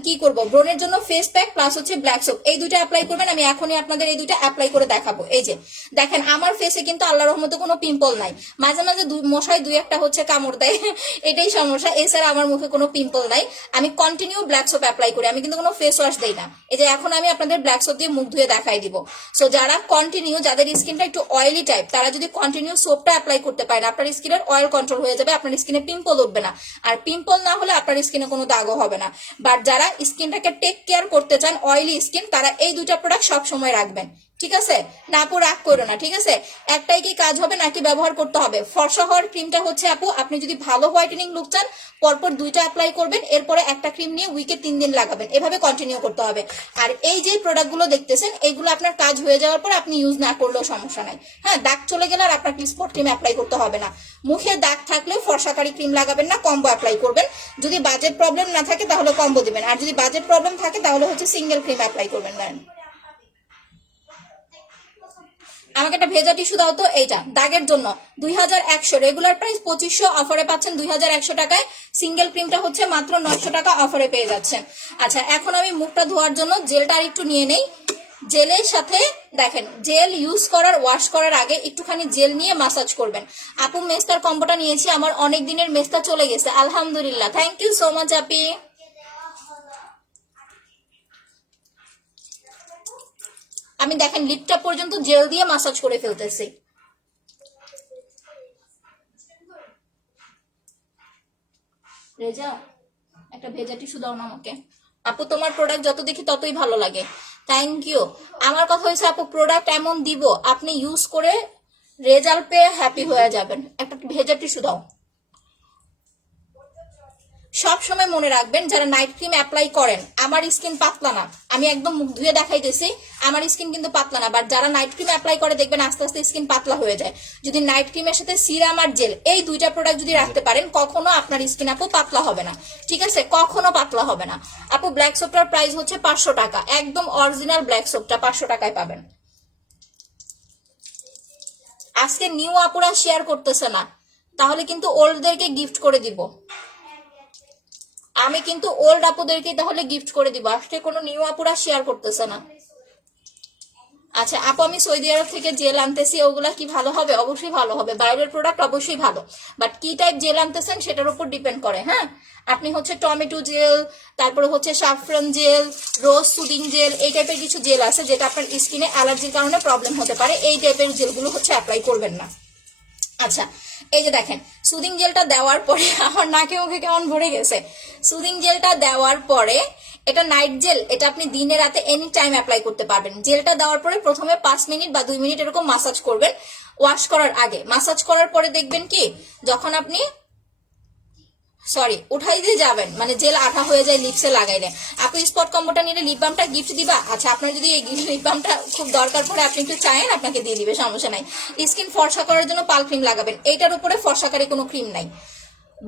কি করব, ব্রণের জন্য ফেস প্যাক প্লাস হচ্ছে ব্ল্যাক সোপ, এই দুইটা অ্যাপ্লাই করবেন। আমি এখনই আপনাদের এই দুইটা অ্যাপ্লাই করে দেখাবো। এই যে দেখেন আমার ফেসে কিন্তু আল্লাহর রহমতে কোনো পিম্পল নাই, মাঝে মাঝে মশায় দুই একটা হচ্ছে কামড় দেয়, এটাই সমস্যা, এছাড়া আমার মুখে কোনো পিম্পল নাই। আমি কন্টিনিউ ব্ল্যাক সোপ অ্যাপ্লাই করি, আমি কিন্তু কোনো ফেস ওয়াশ দেই না। এই যে এখন আমি আপনাদের ব্ল্যাক সোপ দিয়ে মুখ ধুয়ে দেখাই দিব। সো যারা কন্টিনিউ, যাদের স্কিনটা একটু অয়েলি টাইপ, তারা যদি কন্টিনিউ সোপটা অ্যাপ্লাই করতে পারেন, আপনার স্কিনের অয়েল কন্ট্রোল হয়ে যাবে, আপনার স্কিনে পিম্পল উঠবে না। আর পিম্পল না হলে আপনার স্কিনে কোনো দাগও হবে না। বাট যারা স্কিনটাকে টেক কেয়ার করতে চান, অয়েলি স্কিন, তারা এই দুইটা প্রোডাক্ট সব সময় রাখবেন, ঠিক আছে। না আপু রাগ করো না, ঠিক আছে। একটাই কি কাজ হবে নাকি ব্যবহার করতে হবে? ফর্সা হওয়ার ক্রিমটা হচ্ছে আপু, আপনি যদি ভালো হোয়াইটেনিং লুক চান পরপর দুইটা অ্যাপ্লাই করবেন, এরপরে একটা ক্রিম নিয়ে উইকে 3 দিন লাগাবেন, এভাবে কন্টিনিউ করতে হবে। আর এই যে প্রোডাক্টগুলো দেখতেছেন, এইগুলো আপনার কাজ হয়ে যাওয়ার পর আপনি ইউজ না করলেও সমস্যা নাই। হ্যাঁ দাগ চলে গেলে আর আপনার স্পট ক্রিম অ্যাপ্লাই করতে হবে না। মুখে দাগ থাকলেও ফর্সাকারী ক্রিম লাগাবেন না, কম্বো অ্যাপ্লাই করবেন। যদি বাজেট প্রবলেম না থাকে তাহলে কম্বো দিবেন, আর যদি বাজেট প্রবলেম থাকে তাহলে হচ্ছে সিঙ্গেল ক্রিম অ্যাপ্লাই করবেন। দেন আমাকে একটা ভেজা টিস্যু দাও তো, এইটা দাগের জন্য 2100, রেগুলার প্রাইস 2500, অফারে পাচ্ছেন 2100 টাকায়। সিঙ্গেল ক্রিমটা হচ্ছে মাত্র 900 টাকা অফারে পেয়ে যাচ্ছেন। আচ্ছা এখন আমি মুখটা ধোয়ার জন্য জেলটা আর একটু নিয়ে নেই। জেলের সাথে দেখেন, জেল ইউজ করার, ওয়াশ করার আগে একটুখানি জেল নিয়ে মাসাজ করবেন। আপু মেস্তার কম্বোটা নিয়েছি, আমার অনেক দিনের মেস্তা চলে গেছে আলহামদুলিল্লাহ, থ্যাংক ইউ সো মাচ আপি। আমি দেখেন লিপটা পর্যন্ত জেল দিয়ে মাসাজ করে ফেলতেছি। রেজা একটা ভেজা টিস্যু দাও না আমাকে। আপু তোমার প্রোডাক্ট যত দেখি ততই ভালো লাগে, থ্যাংক ইউ। আমার কথা হয়েছে আপু প্রোডাক্ট এমন দিব আপনি ইউজ করে রেজাল্ট পেয়ে হ্যাপি হয়ে যাবেন। একটা ভেজা টিস্যু দাও। সব সময় মনে রাখবেন, যারা নাইট ক্রিম অ্যাপ্লাই করেন, আমার স্কিন পাতলা না, আমি একদম মুখ ধুয়ে দেখাইতেছি, আমার স্কিন কিন্তু পাতলা না, বাট যারা নাইট ক্রিম অ্যাপ্লাই করে দেখবেন আস্তে আস্তে স্কিন পাতলা হয়ে যায়। যদি নাইট ক্রিমের সাথে সিরাম আর জেল এই দুইটা প্রোডাক্ট যদি রাখতে পারেন, কখনো আপনার স্কিন আপু পাতলা হবে না, ঠিক আছে, কখনো পাতলা হবে না। আপু ব্ল্যাক সোপটার প্রাইস হচ্ছে 500 টাকা, একদম অরিজিনাল ব্ল্যাক সোপটা 500 টাকায় পাবেন। আজকে নিউ আপুরা শেয়ার করতেছে না, তাহলে কিন্তু ওল্ডদেরকে গিফট করে দিব। আমি কিন্তু ওল্ড আপুদেরকে তাহলে গিফট করে দিব, আজকে কোনো নিউ আপুরা শেয়ার করতেছে না। আচ্ছা আপু আমি সৌদি আরব থেকে জেল আনতেছি, ওগুলা কি ভালো হবে? অবশ্যই ভালো হবে, বাইরের প্রোডাক্ট অবশ্যই ভালো, বাট কি টাইপ জেল আনতেছেন সেটার উপর ডিপেন্ড করে। হ্যাঁ আপনি হচ্ছে টমেটো জেল, তারপরে হচ্ছে সাফরান জেল, রোজ সুদিং জেল, এই টাইপের কিছু জেল আছে যেটা আপনার স্কিনে অ্যালার্জির কারণে প্রবলেম হতে পারে, এই টাইপের জেলগুলো হচ্ছে অ্যাপ্লাই করবেন না। আচ্ছা এই যে দেখেন সুদিং জেলটা দেওয়ার পরে আমার নাকে মুখে কেমন ভরে গেছে। সুদিং জেলটা দেওয়ার পরে, এটা নাইট জেল, এটা আপনি দিনে রাতে এনি টাইম অ্যাপ্লাই করতে পারবেন। জেলটা দেওয়ার পরে প্রথমে 5 মিনিট বা 2 মিনিট এরকম মাসাজ করবেন ওয়াশ করার আগে। মাসাজ করার পরে দেখবেন কি, যখন আপনি সরি উঠাই দিয়ে যাবেন, মানে জেল আঠা হয়ে যায় লিপসে লাগাইলে। আপু স্পট কম্বোটা নিলে লিপ বামটা গিফট দিবা? আচ্ছা আপনার যদি এই লিপ বামটা খুব দরকার পড়ে, আপনি একটু চায়েন, আপনাকে দিয়ে দিবে, সমস্যা নাই। স্কিন ফর্সা করার জন্য পাল ক্রিম লাগাবেন, এইটার উপরে ফর্সাকারী কোনো ক্রিম নাই।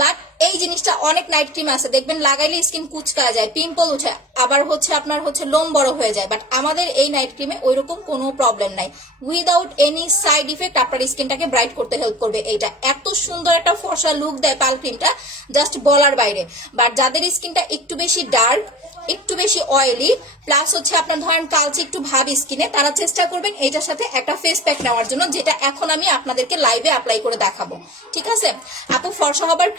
বাট এই জিনিসটা অনেক নাইট ক্রিম আছে দেখবেন লাগাইলে স্কিন কুচকা যায়, পিম্পল উঠে, আবার হচ্ছে আপনার হচ্ছে লোম বড় হয়ে যায়। বাট আমাদের এই নাইট ক্রিমে ওইরকম কোনো প্রবলেম নাই, উইদাউট এনি সাইড ইফেক্ট আপনার স্কিনটাকে ব্রাইট করতে হেল্প করবে। এইটা এত সুন্দর একটা ফর্সা লুক দেয় পাল ক্রিমটা, জাস্ট বলার বাইরে। বাট যাদের স্কিনটা একটু বেশি ডার্ক, একটু বেশি অয়েলি, প্লাস হচ্ছে আপনার ধরেন কালচে একটু ভাব স্কিনে, তারা চেষ্টা করবেন এইটার সাথে একটা ফেস প্যাক নেওয়ার জন্য, যেটা এখন আমি আপনাদেরকে লাইভে অ্যাপ্লাই করে দেখাবো। ঠিক আছে আপু, ফর্সা হবার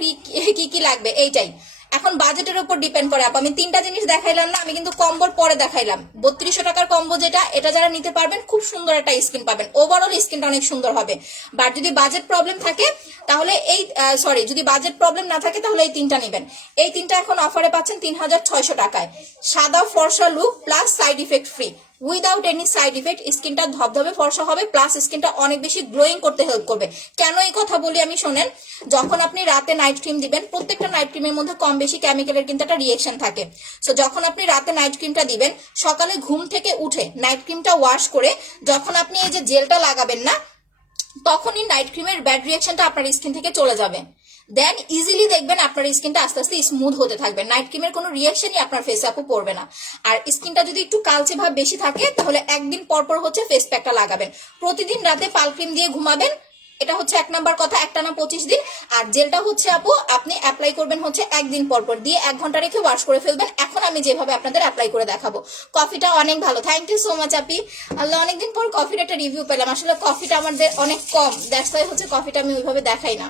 কি কি লাগবে এইটাই এখন বাজেটের উপর ডিপেন্ড করে। আপু আমি 3টা জিনিস দেখাইলাম না, আমি কিন্তু কম্বোর পরে দেখাইলাম। 3200 টাকার কম্বো যেটা, এটা যারা নিতে পারবেন খুব সুন্দর একটা স্কিন পাবেন, ওভারঅল স্কিনটা অনেক সুন্দর হবে। বাট যদি বাজেট প্রবলেম থাকে তাহলে এই যদি বাজেট প্রবলেম না থাকে তাহলে এই 3টা নেবেন। এই 3টা এখন অফারে পাচ্ছেন 3600 টাকায়, সাদা ফর্সা look plus side effect free, without any side effect. স্কিনটা ধবধবে ফর্সা হবে, প্লাস স্কিনটা অনেক বেশি গ্লোয়িং করতে হেল্প করবে। কেন এই কথা বলি আমি শোনেন, যখন আপনি রাতে নাইট ক্রিম দিবেন, প্রত্যেকটা নাইট ক্রিমের মধ্যে কম বেশি কেমিক্যালের কিন্তু একটা রিয়েকশন থাকে। সো যখন আপনি রাতে নাইট ক্রিমটা দিবেন, সকালে ঘুম থেকে উঠে নাইট ক্রিমটা ওয়াশ করে যখন আপনি এই যে জেলটা লাগাবেন না, তখনই নাইট ক্রিমের ব্যাড রিয়েকশনটা আপনার স্কিন থেকে চলে যাবে। দেন ইজিলি দেখবেন আপনার স্কিনটা আস্তে আস্তে স্মুথ হতে থাকবে, নাইট ক্রিমের কোনো রিয়েকশনই আপনার ফেসে আপু পড়বে না। আর স্কিনটা যদি একটু কালচে ভাব বেশি থাকে তাহলে একদিন পরপর হচ্ছে ফেস প্যাকটা লাগাবেন। প্রতিদিন রাতে পাল ক্রিম দিয়ে ঘুমাবেন, এটা হচ্ছে 1 নাম্বার কথা, একটানা 25 দিন। আর জেলটা হচ্ছে আপু আপনি অ্যাপ্লাই করবেন হচ্ছে একদিন পরপর দিয়ে 1 ঘন্টা রেখে ওয়াশ করে ফেলবেন। এখন আমি যেভাবে আপনাদের অ্যাপ্লাই করে দেখাবো। কফিটা অনেক ভালো, থ্যাংক ইউ সো মাচ আপি। আল্লাহ অনেকদিন পর কফির একটা রিভিউ পেলাম, আসলে কফিটা আমাদের অনেক কম, দ্যাটস ওয়াই হচ্ছে কফিটা আমি ওইভাবে দেখাই না।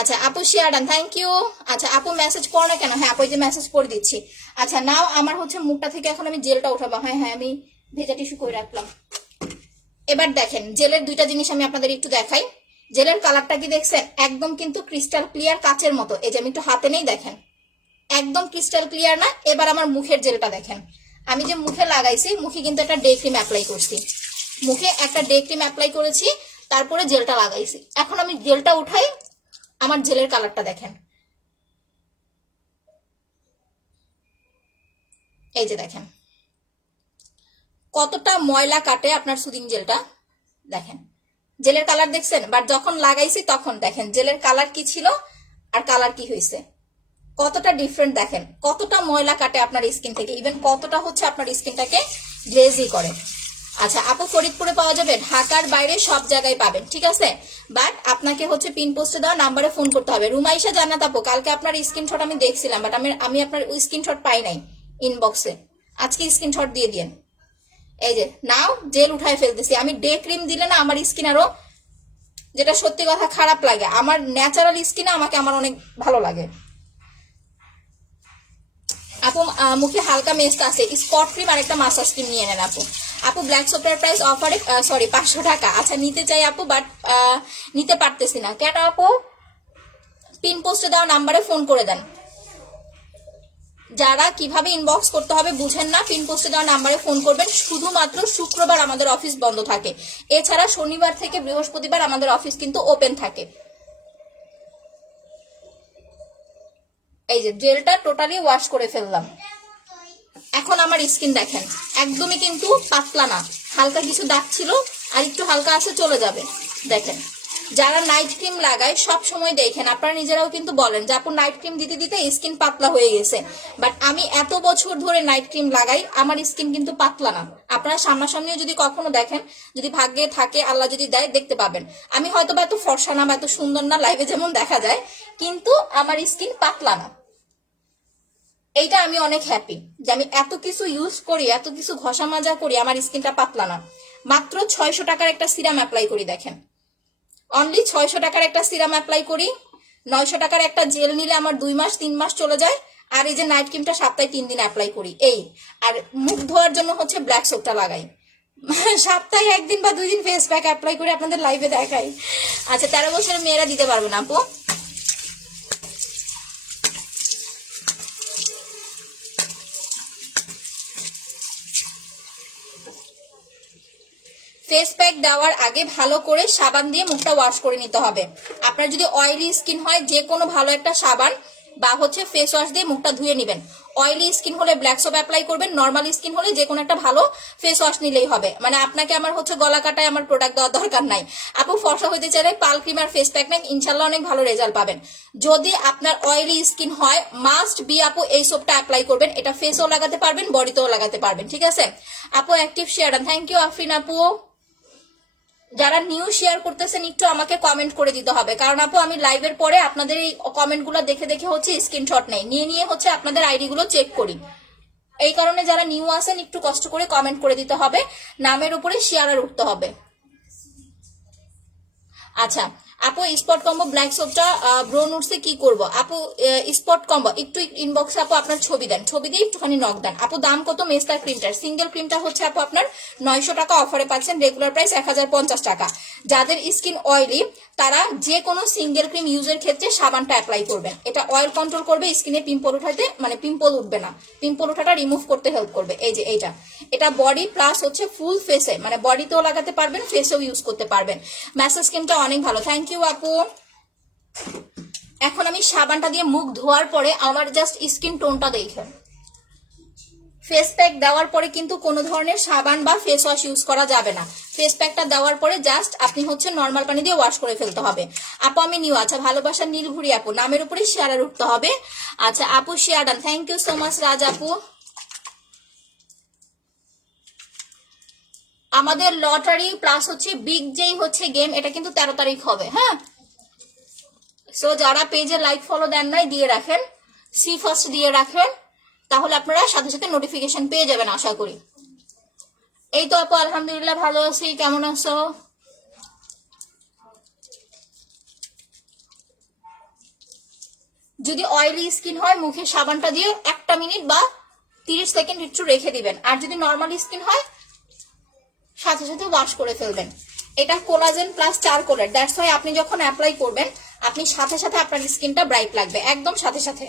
আচ্ছা আপু শিয়ারান থ্যাংক ইউ। আচ্ছা আপু মেসেজ করো না কেন? হ্যাঁ আপু যে মেসেজ করে দিচ্ছি। আচ্ছা নাও আমার হচ্ছে মুখটা থেকে এখন আমি জেলটা উঠাবো। হ্যাঁ হ্যাঁ আমি ভেজা টিস্যু করে রাখলাম। এবার দেখেন জেলের 2টা জিনিস আমি আপনাদের একটু দেখাই। জেলের কালারটা কি দেখছেন? একদম কিন্তু ক্রিস্টাল ক্লিয়ার কাচের মতো। এই যে আমি একটু হাতে নেই, দেখেন একদম ক্রিস্টাল ক্লিয়ার না? এবার আমার মুখের জেলটা দেখেন, আমি যে মুখে লাগাইছি, মুখে কিন্তু একটা ডে ক্রিম অ্যাপ্লাই করছি, মুখে একটা ডে ক্রিম অ্যাপ্লাই করেছি, তারপরে জেলটা লাগাইছি। এখন আমি জেলটা উঠাই, আমার জেলের কালারটা দেখেন, এই যে দেখেন কতটা ময়লা কাটে আপনার সুদিং জেলটা। দেখেন জেলের কালার দেখছেন? বাট যখন লাগাইছি তখন দেখেন জেলের কালার কি ছিল আর কালার কি হয়েছে, কতটা ডিফারেন্ট। দেখেন কতটা ময়লা কাটে আপনার স্কিন থেকে, ইভেন কতটা হচ্ছে আপনার স্কিনটাকে গ্লেজি করে। আচ্ছা আপু ফরিদপুরে পাওয়া যাবে, ঢাকার বাইরে সব জায়গায় পাবেন, ঠিক আছে। বাট আপনাকে হচ্ছে পিন পোস্টে দেওয়া নাম্বারে ফোন করতে হবে। রুমাইশা জান্নাত আপু, কালকে আপনার স্ক্রিনশট আমি দেখছিলাম, বাট আমি আপনার স্ক্রিনশট পাই নাই ইনবক্সে, আজকে স্ক্রিনশট দিয়ে দিন। এই যে নাও জেল উঠায় ফেলতেছি। আমি ডে ক্রিম দিলে না আমার স্কিন আরো, যেটা সত্যি কথা খারাপ লাগে, আমার ন্যাচারাল স্কিনে আমাকে আমার অনেক ভালো লাগে। আপু মুখে হালকা মেস্ট আছে, স্পট ক্রিম আর একটা মাসাজ ক্রিম নিয়ে নেন আপু। আপু ব্ল্যাক সোপের প্রাইস অফারে সরি 500 টাকা। আচ্ছা নিতে চাই আপু, বাট নিতে পারতেছি না কেন আপু? পিন পোস্টে দেওয়া নাম্বারে ফোন করে দেন। যারা কিভাবে ইনবক্স করতে হবে বুঝেন না, পিন পোস্টে দেওয়া নাম্বারে ফোন করবেন। শুধুমাত্র শুক্রবার আমাদের অফিস বন্ধ থাকে, এছাড়া শনিবার থেকে বৃহস্পতিবার আমাদের অফিস কিন্তু ওপেন থাকে। এই যে জেলটা টোটালি ওয়াশ করে ফেললাম। এখন আমার স্কিন দেখেন একদমই কিন্তু পাতলা না, হালকা কিছু দাগ ছিল আর একটু হালকা আছে, চলে যাবে। দেখেন যারা নাইট ক্রিম লাগায় সব সময় দেখেন, আপনারা নিজেরাও কিন্তু বলেন যে আপু নাইট ক্রিম দিতে দিতে স্কিন পাতলা হয়ে গেছে। বাট আমি এত বছর ধরে নাইট ক্রিম লাগাই, আমার স্কিন কিন্তু পাতলা না। আপনারা সামনাসামনিও যদি কখনো দেখেন, যদি ভাগ্যে থাকে, আল্লাহ যদি দেয়, দেখতে পাবেন। আমি হয়তো বা এত ফর্সা না বা এত সুন্দর না লাইভে যেমন দেখা যায়, কিন্তু আমার স্কিন পাতলা না। এইটা আমি অনেক হ্যাপি যে আমি এত কিছু ইউজ করি, এত কিছু ঘষা মাজা করি, আমার স্কিনটা পাতলা না। মাত্র 600 টাকার একটা সিরাম অ্যাপ্লাই করি, দেখেন অনলি 600 টাকার একটা সিরাম অ্যাপ্লাই করি। 900 টাকার একটা জেল নিলে আমার 2 মাস 3 মাস চলে যায়। আর এই যে নাইট ক্রিমটা সপ্তাহে 3 দিন অ্যাপ্লাই করি এই। আর মুখ ধোয়ার জন্য হচ্ছে ব্ল্যাক সোপটা লাগাই, সপ্তাহে 1 দিন বা 2 দিন ফেস প্যাক অ্যাপ্লাই করে আপনাদের লাইভে দেখাই। আচ্ছা 13 বছরের মেয়েরা দিতে পারবে না আপু? ফেস প্যাক দেওয়ার আগে ভালো করে সাবান দিয়ে মুখটা ওয়াশ করে নিতে হবে। আপনার যদি অয়েলি স্কিন হয় যে কোনো ভালো একটা সাবান বা হচ্ছে ফেস ওয়াশ দিয়ে মুখটা ধুয়ে নেবেন। অয়েলি স্কিন হলে ব্ল্যাক সোপ অ্যাপ্লাই করবেন, নর্মাল স্কিন হলে যে কোনো একটা ভালো ফেস ওয়াশ নিলেই হবে। মানে আপনাকে আমার হচ্ছে গলা কাটায় আমার প্রোডাক্ট দেওয়ার দরকার নাই। আপু ফর্সা হইতে চাইলে পাল ক্রিম আর ফেস প্যাক নেন, ইনশাল্লাহ অনেক ভালো রেজাল্ট পাবেন। যদি আপনার অয়েলি স্কিন হয় মাস্ট বি আপু এই সোপটা অ্যাপ্লাই করবেন। এটা ফেসেও লাগাতে পারবেন, বডিতেও লাগাতে পারবেন, ঠিক আছে। আপু active share, thank you Afrin আপু। যারা নিউ শেয়ার করতেছেন একটু আমাকে কমেন্ট করে দিতে হবে, কারণ আপু আমি লাইভের পরে আপনাদের এই কমেন্ট গুলো দেখে দেখে হচ্ছে স্ক্রিনশট নেই, নিয়ে হচ্ছে আপনাদের আইডি গুলো চেক করি। এই কারণে যারা নিউ আছেন একটু কষ্ট করে কমেন্ট করে দিতে হবে, নামের উপরে শেয়ার উঠতে হবে। আচ্ছা আপু স্পট কম্বো ব্ল্যাক সোপটা ব্রো নুটসে কি করব? আপু স্পট কম্বো একটু ইনবক্সে আপু আপনার ছবি দেন, ছবি দিয়ে একটুখানি নক দেন। আপু দাম কত মেস্টার ক্রিমটার? সিঙ্গেল ক্রিমটা হচ্ছে আপু আপনার 900 টাকা অফারে পাচ্ছেন, রেগুলার প্রাইস 1050 টাকা। যাদের স্কিন অয়েলি তারা যে কোনো সিঙ্গেল ক্রিম ইউজের ক্ষেত্রে সাবানটা অ্যাপ্লাই করবেন। এটা অয়েল কন্ট্রোল করবে, স্কিনে পিম্পল উঠাতে মানে পিম্পল উঠবে না, পিম্পল ওঠাটা রিমুভ করতে হেল্প করবে। এই যে এটা বডি প্লাস হচ্ছে ফুল ফেসে, মানে বডিতেও লাগাতে পারবেন, ফেসেও ইউজ করতে পারবেন। ম্যাসেজ ক্রিমটা অনেক ভালো, থ্যাংক ইউ আপু। এখন আমি সাবানটা দিয়ে মুখ ধোয়ার পরে আমার জাস্ট স্কিন টোনটা দেখেন। ফেস প্যাক দেওয়ার পরে কিন্তু কোনো ধরনের সাবান বা ফেস ওয়াশ ইউজ করা যাবে না। ফেস প্যাকটা দেওয়ার পরে জাস্ট আপনি হচ্ছে নর্মাল পানি দিয়ে ওয়াশ করে ফেলতে হবে। আপু আমি নিউ, আচ্ছা ভালোবাসার নীলভুরি আপু, নামের উপরে শেয়ার উঠতে হবে। আচ্ছা আপু share done, thank you so much Raj আপু। আমাদের লটারি প্লাস হচ্ছে বিগ যেই হচ্ছে গেম, এটা কিন্তু 13 তারিখ হবে, হ্যাঁ। সো যারা পেজে লাইক ফলো দেন নাই দিয়ে রাখেন, সি ফার্স্ট দিয়ে রাখেন, তাহলে আপনারা সাথে সাথে নোটিফিকেশন পেয়ে যাবেন আশা করি। এই তো আপু আলহামদুলিল্লাহ ভালো আছি, কেমন আছো? যদি অয়েলি স্কিন হয় মুখে সাবানটা দিয়ে 1 মিনিট বা 30 সেকেন্ড একটু রেখে দিবেন, আর যদি নর্মাল স্কিন হয় সাথে সাথে ওয়াশ করে ফেলবেন। এটা কোলাজেন প্লাস চারকোলের, দ্যাটস ওয়াই আপনি যখন অ্যাপ্লাই করবেন আপনি সাথে সাথে আপনার স্কিনটা ব্রাইট লাগবে, একদম সাথে সাথে।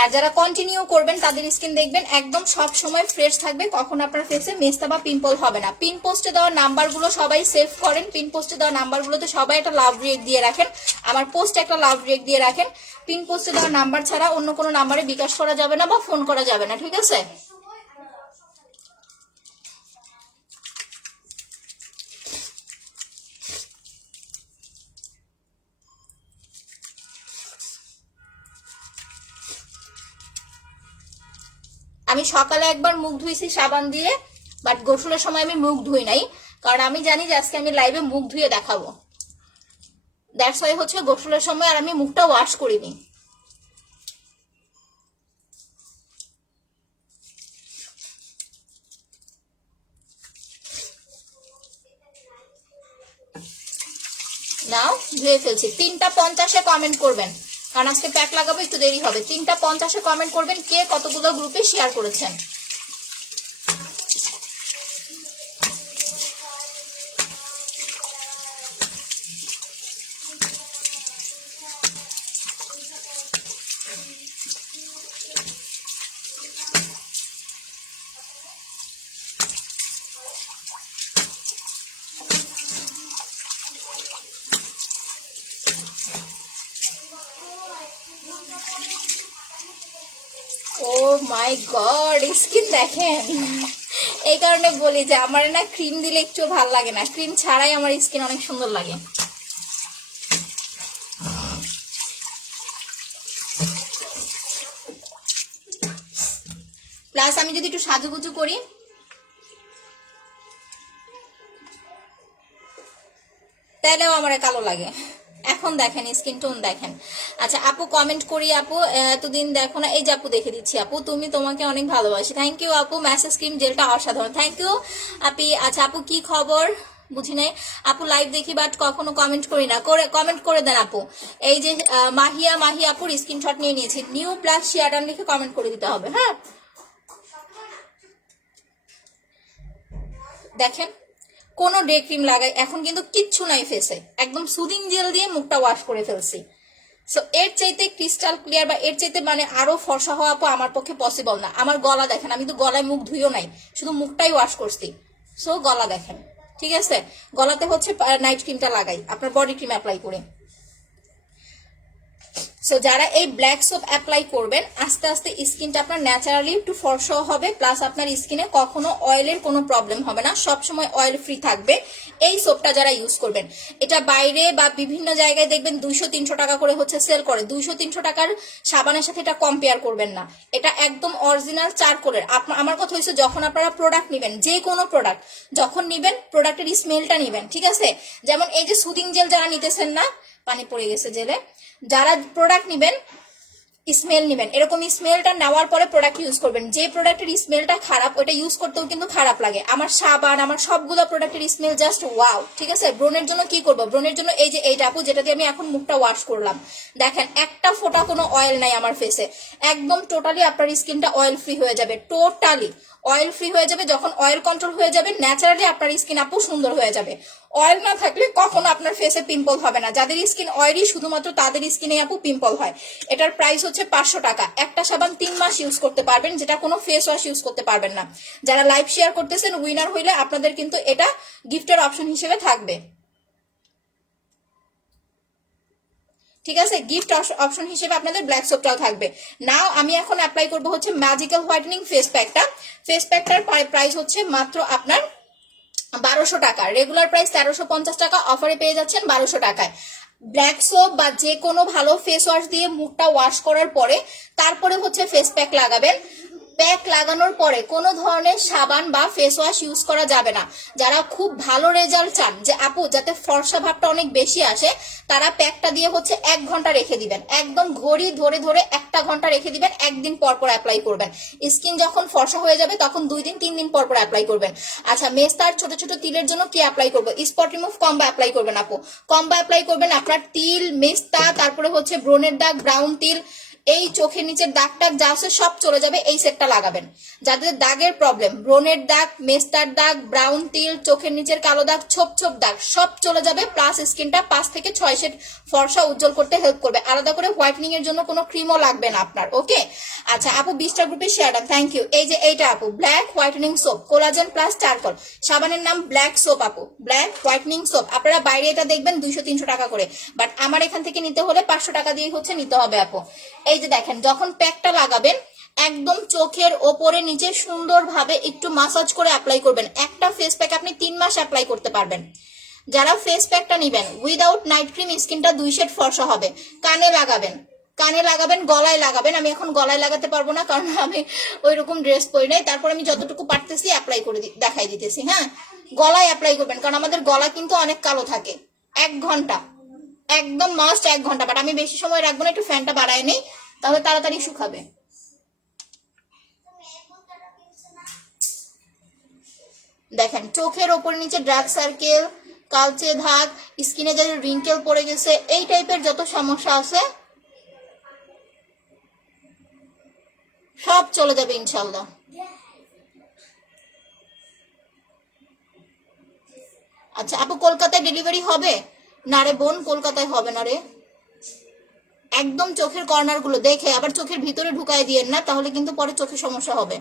আর যারা কন্টিনিউ করবেন তাদের স্কিন দেখবেন একদম সব সময় ফ্রেশ থাকবে, কখন আপনার ফেসে মেস্তা বা পিম্পল হবে না। পিন পোস্টে দেওয়া নাম্বারগুলো সবাই সেভ করেন, পিন পোস্টে দেওয়া নাম্বারগুলোতে সবাই একটা লাভ রিয়েক্ট দিয়ে রাখেন, আমার পোস্টে একটা লাভ রিয়েক্ট দিয়ে রাখেন। পিন পোস্টে দেওয়া নাম্বার ছাড়া অন্য কোনো নাম্বারে বিকাশ করা যাবে না বা ফোন করা যাবে না, ঠিক আছে। আমি সকালে একবার মুখ ধুইছি সাবান দিয়ে, বাট গোসলের সময় আমি মুখ ধুই নাই, কারণ আমি জানি যে আজকে আমি লাইভে মুখ ধুয়ে দেখাবো। দ্যাটস ওয়াই হচ্ছে গোসলের সময় আর আমি মুখটা ওয়াশ করিনি। নাও ধুয়ে ফেলছি। 3:50 কমেন্ট করবেন, কারণ আজকে প্যাক লাগাবো, একটু দেরি হবে। 3:50 কমেন্ট করবেন কে কতগুলো গ্রুপে শেয়ার করেছেন। ও মাই গড, স্কিন দেখেন। এই কারণে বলি যে আমার না ক্রিম দিলে একটু ভালো লাগে না, ক্রিম ছাড়াই আমার স্কিন অনেক সুন্দর লাগে। প্লাস আমি যদি একটু সাজুগুজু করি তাহলেও আমার কালো লাগে। এখন দেখেন স্কিন টোন দেখেন। আচ্ছা আপু কমেন্ট করি আপু, এতদিন দেখো না, এই যে আপু দেখে দিচ্ছি আপু, তোমাকে অনেক ভালোবাসি, থ্যাংক ইউ আপু। ম্যাসেজ ক্রিম জেলটা অসাধারণ, থ্যাংক ইউ আপি। আচ্ছা আপু কি খবর বুঝি নাই আপু, লাইভ দেখি বাট কখনো কমেন্ট করি না, করে কমেন্ট করে দেন আপু। এই যে মাহিয়া আপুর স্ক্রিনশট নিয়ে নিয়েছি, নিউ প্লাস শেয়ার লিখে কমেন্ট করে দিতে হবে, হ্যাঁ। দেখেন কোনো ডে ক্রিম লাগাই এখন কিন্তু কিচ্ছু নাই ফেসে, একদম সুদিং জেল দিয়ে মুখটা ওয়াশ করে ফেলছি। সো এর চাইতে ক্রিস্টাল ক্লিয়ার বা এর চাইতে মানে আরো ফর্সা হওয়া আপু আমার পক্ষে পসিবল না। আমার গলা দেখেন, আমি তো গলায় মুখ ধুইও নাই, শুধু মুখটাই ওয়াশ করছি। সো গলা দেখেন, ঠিক আছে, গলাতে হচ্ছে নাইট ক্রিমটা লাগাই আপনার বডি ক্রিম অ্যাপ্লাই করে। সো যারা এই ব্ল্যাক সোপ অ্যাপ্লাই করবেন আস্তে আস্তে স্কিনটা আপনার ন্যাচারালি একটু ফর্সাও হবে, প্লাস আপনার স্কিনে কখনো অয়েলের কোনো প্রবলেম হবে না, সবসময় অয়েল ফ্রি থাকবে এই সোপটা যারা ইউজ করবেন। এটা বাইরে বা বিভিন্ন জায়গায় দেখবেন 200-300 টাকা করে হচ্ছে সেল করে, 200-300 টাকার সাবানের সাথে এটা কম্পেয়ার করবেন না, এটা একদম অরিজিনাল চারকোলের। আমার কথা হচ্ছে যখন আপনারা প্রোডাক্ট নেবেন, যে কোনো প্রোডাক্ট যখন নেবেন প্রোডাক্টের স্মেলটা নেবেন, ঠিক আছে। যেমন এই যে সুদিং জেল যারা নিতেছেন না, পানি পড়ে গেছে জেলে, যারা প্রোডাক্ট নেবেন স্মেল নেবেন, এরকম স্মেলটা নেওয়ার পরে প্রোডাক্ট ইউজ করবেন। যে প্রোডাক্টের স্মেলটা খারাপ ওটা ইউজ করতেও কিন্তু খারাপ লাগে। আমার সাবান, আমার সবগুলো প্রোডাক্টের স্মেল জাস্ট ওয়াও, ঠিক আছে। ব্রণের জন্য কি করবো, ব্রণের জন্য এই যে এইটা আপু যেটা দিয়ে আমি এখন মুখটা ওয়াশ করলাম, দেখেন একটা ফোঁটা কোনো অয়েল নাই আমার ফেসে, একদম টোটালি আপনার স্কিনটা অয়েল ফ্রি হয়ে যাবে, টোটালি অয়েল ফ্রি হয়ে যাবে। যখন অয়েল কন্ট্রোল হয়ে যাবে ন্যাচারালি আপনার স্কিন আপু সুন্দর হয়ে যাবে। অয়েল না থাকলে কখনো আপনার ফেসে পিম্পল হবে না। যাদের স্কিন অয়েলি শুধুমাত্র তাদের স্কিনে আপু পিম্পল হয়। এটার প্রাইস হচ্ছে 500 টাকা। একটা সাবান 3 মাস ইউজ করতে পারবেন, যেটা কোনো ফেস ওয়াশ ইউজ করতে পারবেন না। যারা লাইভ শেয়ার করতেছেন উইনার হইলে আপনাদের কিন্তু এটা গিফটের অপশন হিসেবে থাকবে, ঠিক আছে। গিফট অপশন হিসেবে আপনাদের ব্ল্যাক সোপটাও থাকবে। নাও আমি এখন অ্যাপ্লাই করব হচ্ছে ম্যাজিক্যাল হোয়াইটেনিং ফেস প্যাকটা। ফেস প্যাকটার প্রাইস হচ্ছে মাত্র আপনার 1200 টাকা, রেগুলার প্রাইস 1350 টাকা, অফারে পেয়ে যাচ্ছেন 1200 টাকায়। ব্ল্যাক সোপ বা যে কোনো ভালো ফেস ওয়াশ দিয়ে মুখটা ওয়াশ করার পরে তারপরে হচ্ছে ফেস প্যাক লাগাবেন। প্যাক লাগানোর পরে কোনো ধরনের সাবান বা ফেস ওয়াশ ইউজ করা যাবে না। যারা খুব ভালো রেজাল্ট চান যে আপু যাতে ফর্সা ভাবটা অনেক বেশি আসে, তারা প্যাকটা দিয়ে হচ্ছে 1 ঘন্টা রেখে দিবেন, একদম ঘড়ি ধরে ধরে 1 ঘন্টা রেখে দিবেন, একদিন পর পর অ্যাপ্লাই করবেন। স্কিন যখন ফর্সা হয়ে যাবে তখন 2 দিন 3 দিন পর পর অ্যাপ্লাই করবেন। আচ্ছা, মেস্তার ছোট ছোট তিলের জন্য কি অ্যাপ্লাই করবো, স্পট রিমুভ কম্বো অ্যাপ্লাই করবেন আপু। কম্বো অ্যাপ্লাই করবেন, আপনার তিল, মেস্তা, তারপরে হচ্ছে ব্রণের দাগ, ব্রাউন তিল, এই চোখের নিচের দাগ টাগ যা আছে সব চলে যাবে, এই সেটটা লাগাবেন। যাদের দাগের প্রবলেম, ব্রণের দাগ, মেস্তার দাগ, ব্রাউন তিল, চোখের নিচের কালো দাগ, ছোপ ছোপ দাগ সব চলে যাবে, প্লাস স্কিনটা 5 থেকে 6 শেড ফর্সা উজ্জ্বল করতে হেল্প করবে। আলাদা করে হোয়াইটনিং এর জন্য কোনো ক্রিমও লাগবে না আপনার, ওকে। আচ্ছা আপু 20টা গ্রুপে শেয়ার, থ্যাংক ইউ। এই যে এইটা আপু black whitening soap, collagen plus charcoal, সাবানের নাম ব্ল্যাক সোপ আপু, ব্ল্যাক হোয়াইটনিং সোপ। আপনারা বাইরে এটা দেখবেন 200-300 টাকা করে, বাট আমার এখান থেকে নিতে হলে 500 টাকা দিয়ে হচ্ছে নিতে হবে আপু। এই যে দেখেন, যখন প্যাকটা লাগাবেন একদম চোখের ওপরে নিচে সুন্দরভাবে একটু মাসাজ করে অ্যাপ্লাই করবেন। একটা ফেস প্যাক আপনি 3 মাস অ্যাপ্লাই করতে পারবেন। যারা ফেস প্যাকটা নেবেন উইদাউট নাইট ক্রিম, স্কিনটা 2 শেড ফর্সা হবে। কানে লাগাবেন, কানে লাগাবেন, গলায় লাগাবেন। আমি এখন গলায় লাগাতে পারবো না কারণ আমি ওই রকম ড্রেস পরি নাই, তারপর আমি যতটুকু পারতেছি অ্যাপ্লাই করে দেখাই দিতেছি। হ্যাঁ, গলায় অ্যাপ্লাই করবেন কারণ আমাদের গলা কিন্তু অনেক কালো থাকে। 1 ঘন্টা একদম মাস্ট, 1 ঘন্টা, বাট আমি বেশি সময় রাখবো না, একটু ফ্যানটা বাড়ায় নেই তাহলে তাড়াতাড়ি শুকাবে। দেখেন চোখের ওপর নিচে ডার্ক সার্কেল, কালচে দাগ, স্কিনে যাদের রিঙ্কেল পড়ে গেছে, এই টাইপের যত সমস্যা আছে সব চলে যাবে ইনশাল্লাহ। আচ্ছা আপু কলকাতায় ডেলিভারি হবে না রে বোন? কলকাতায় হবে না রে, একদম চোখের কর্নার গুলো দেখে আবার চোখের ভিতরে ঢুকাই দিয়েন না, তাহলে কিন্তু পরে চোখে সমস্যা হবে।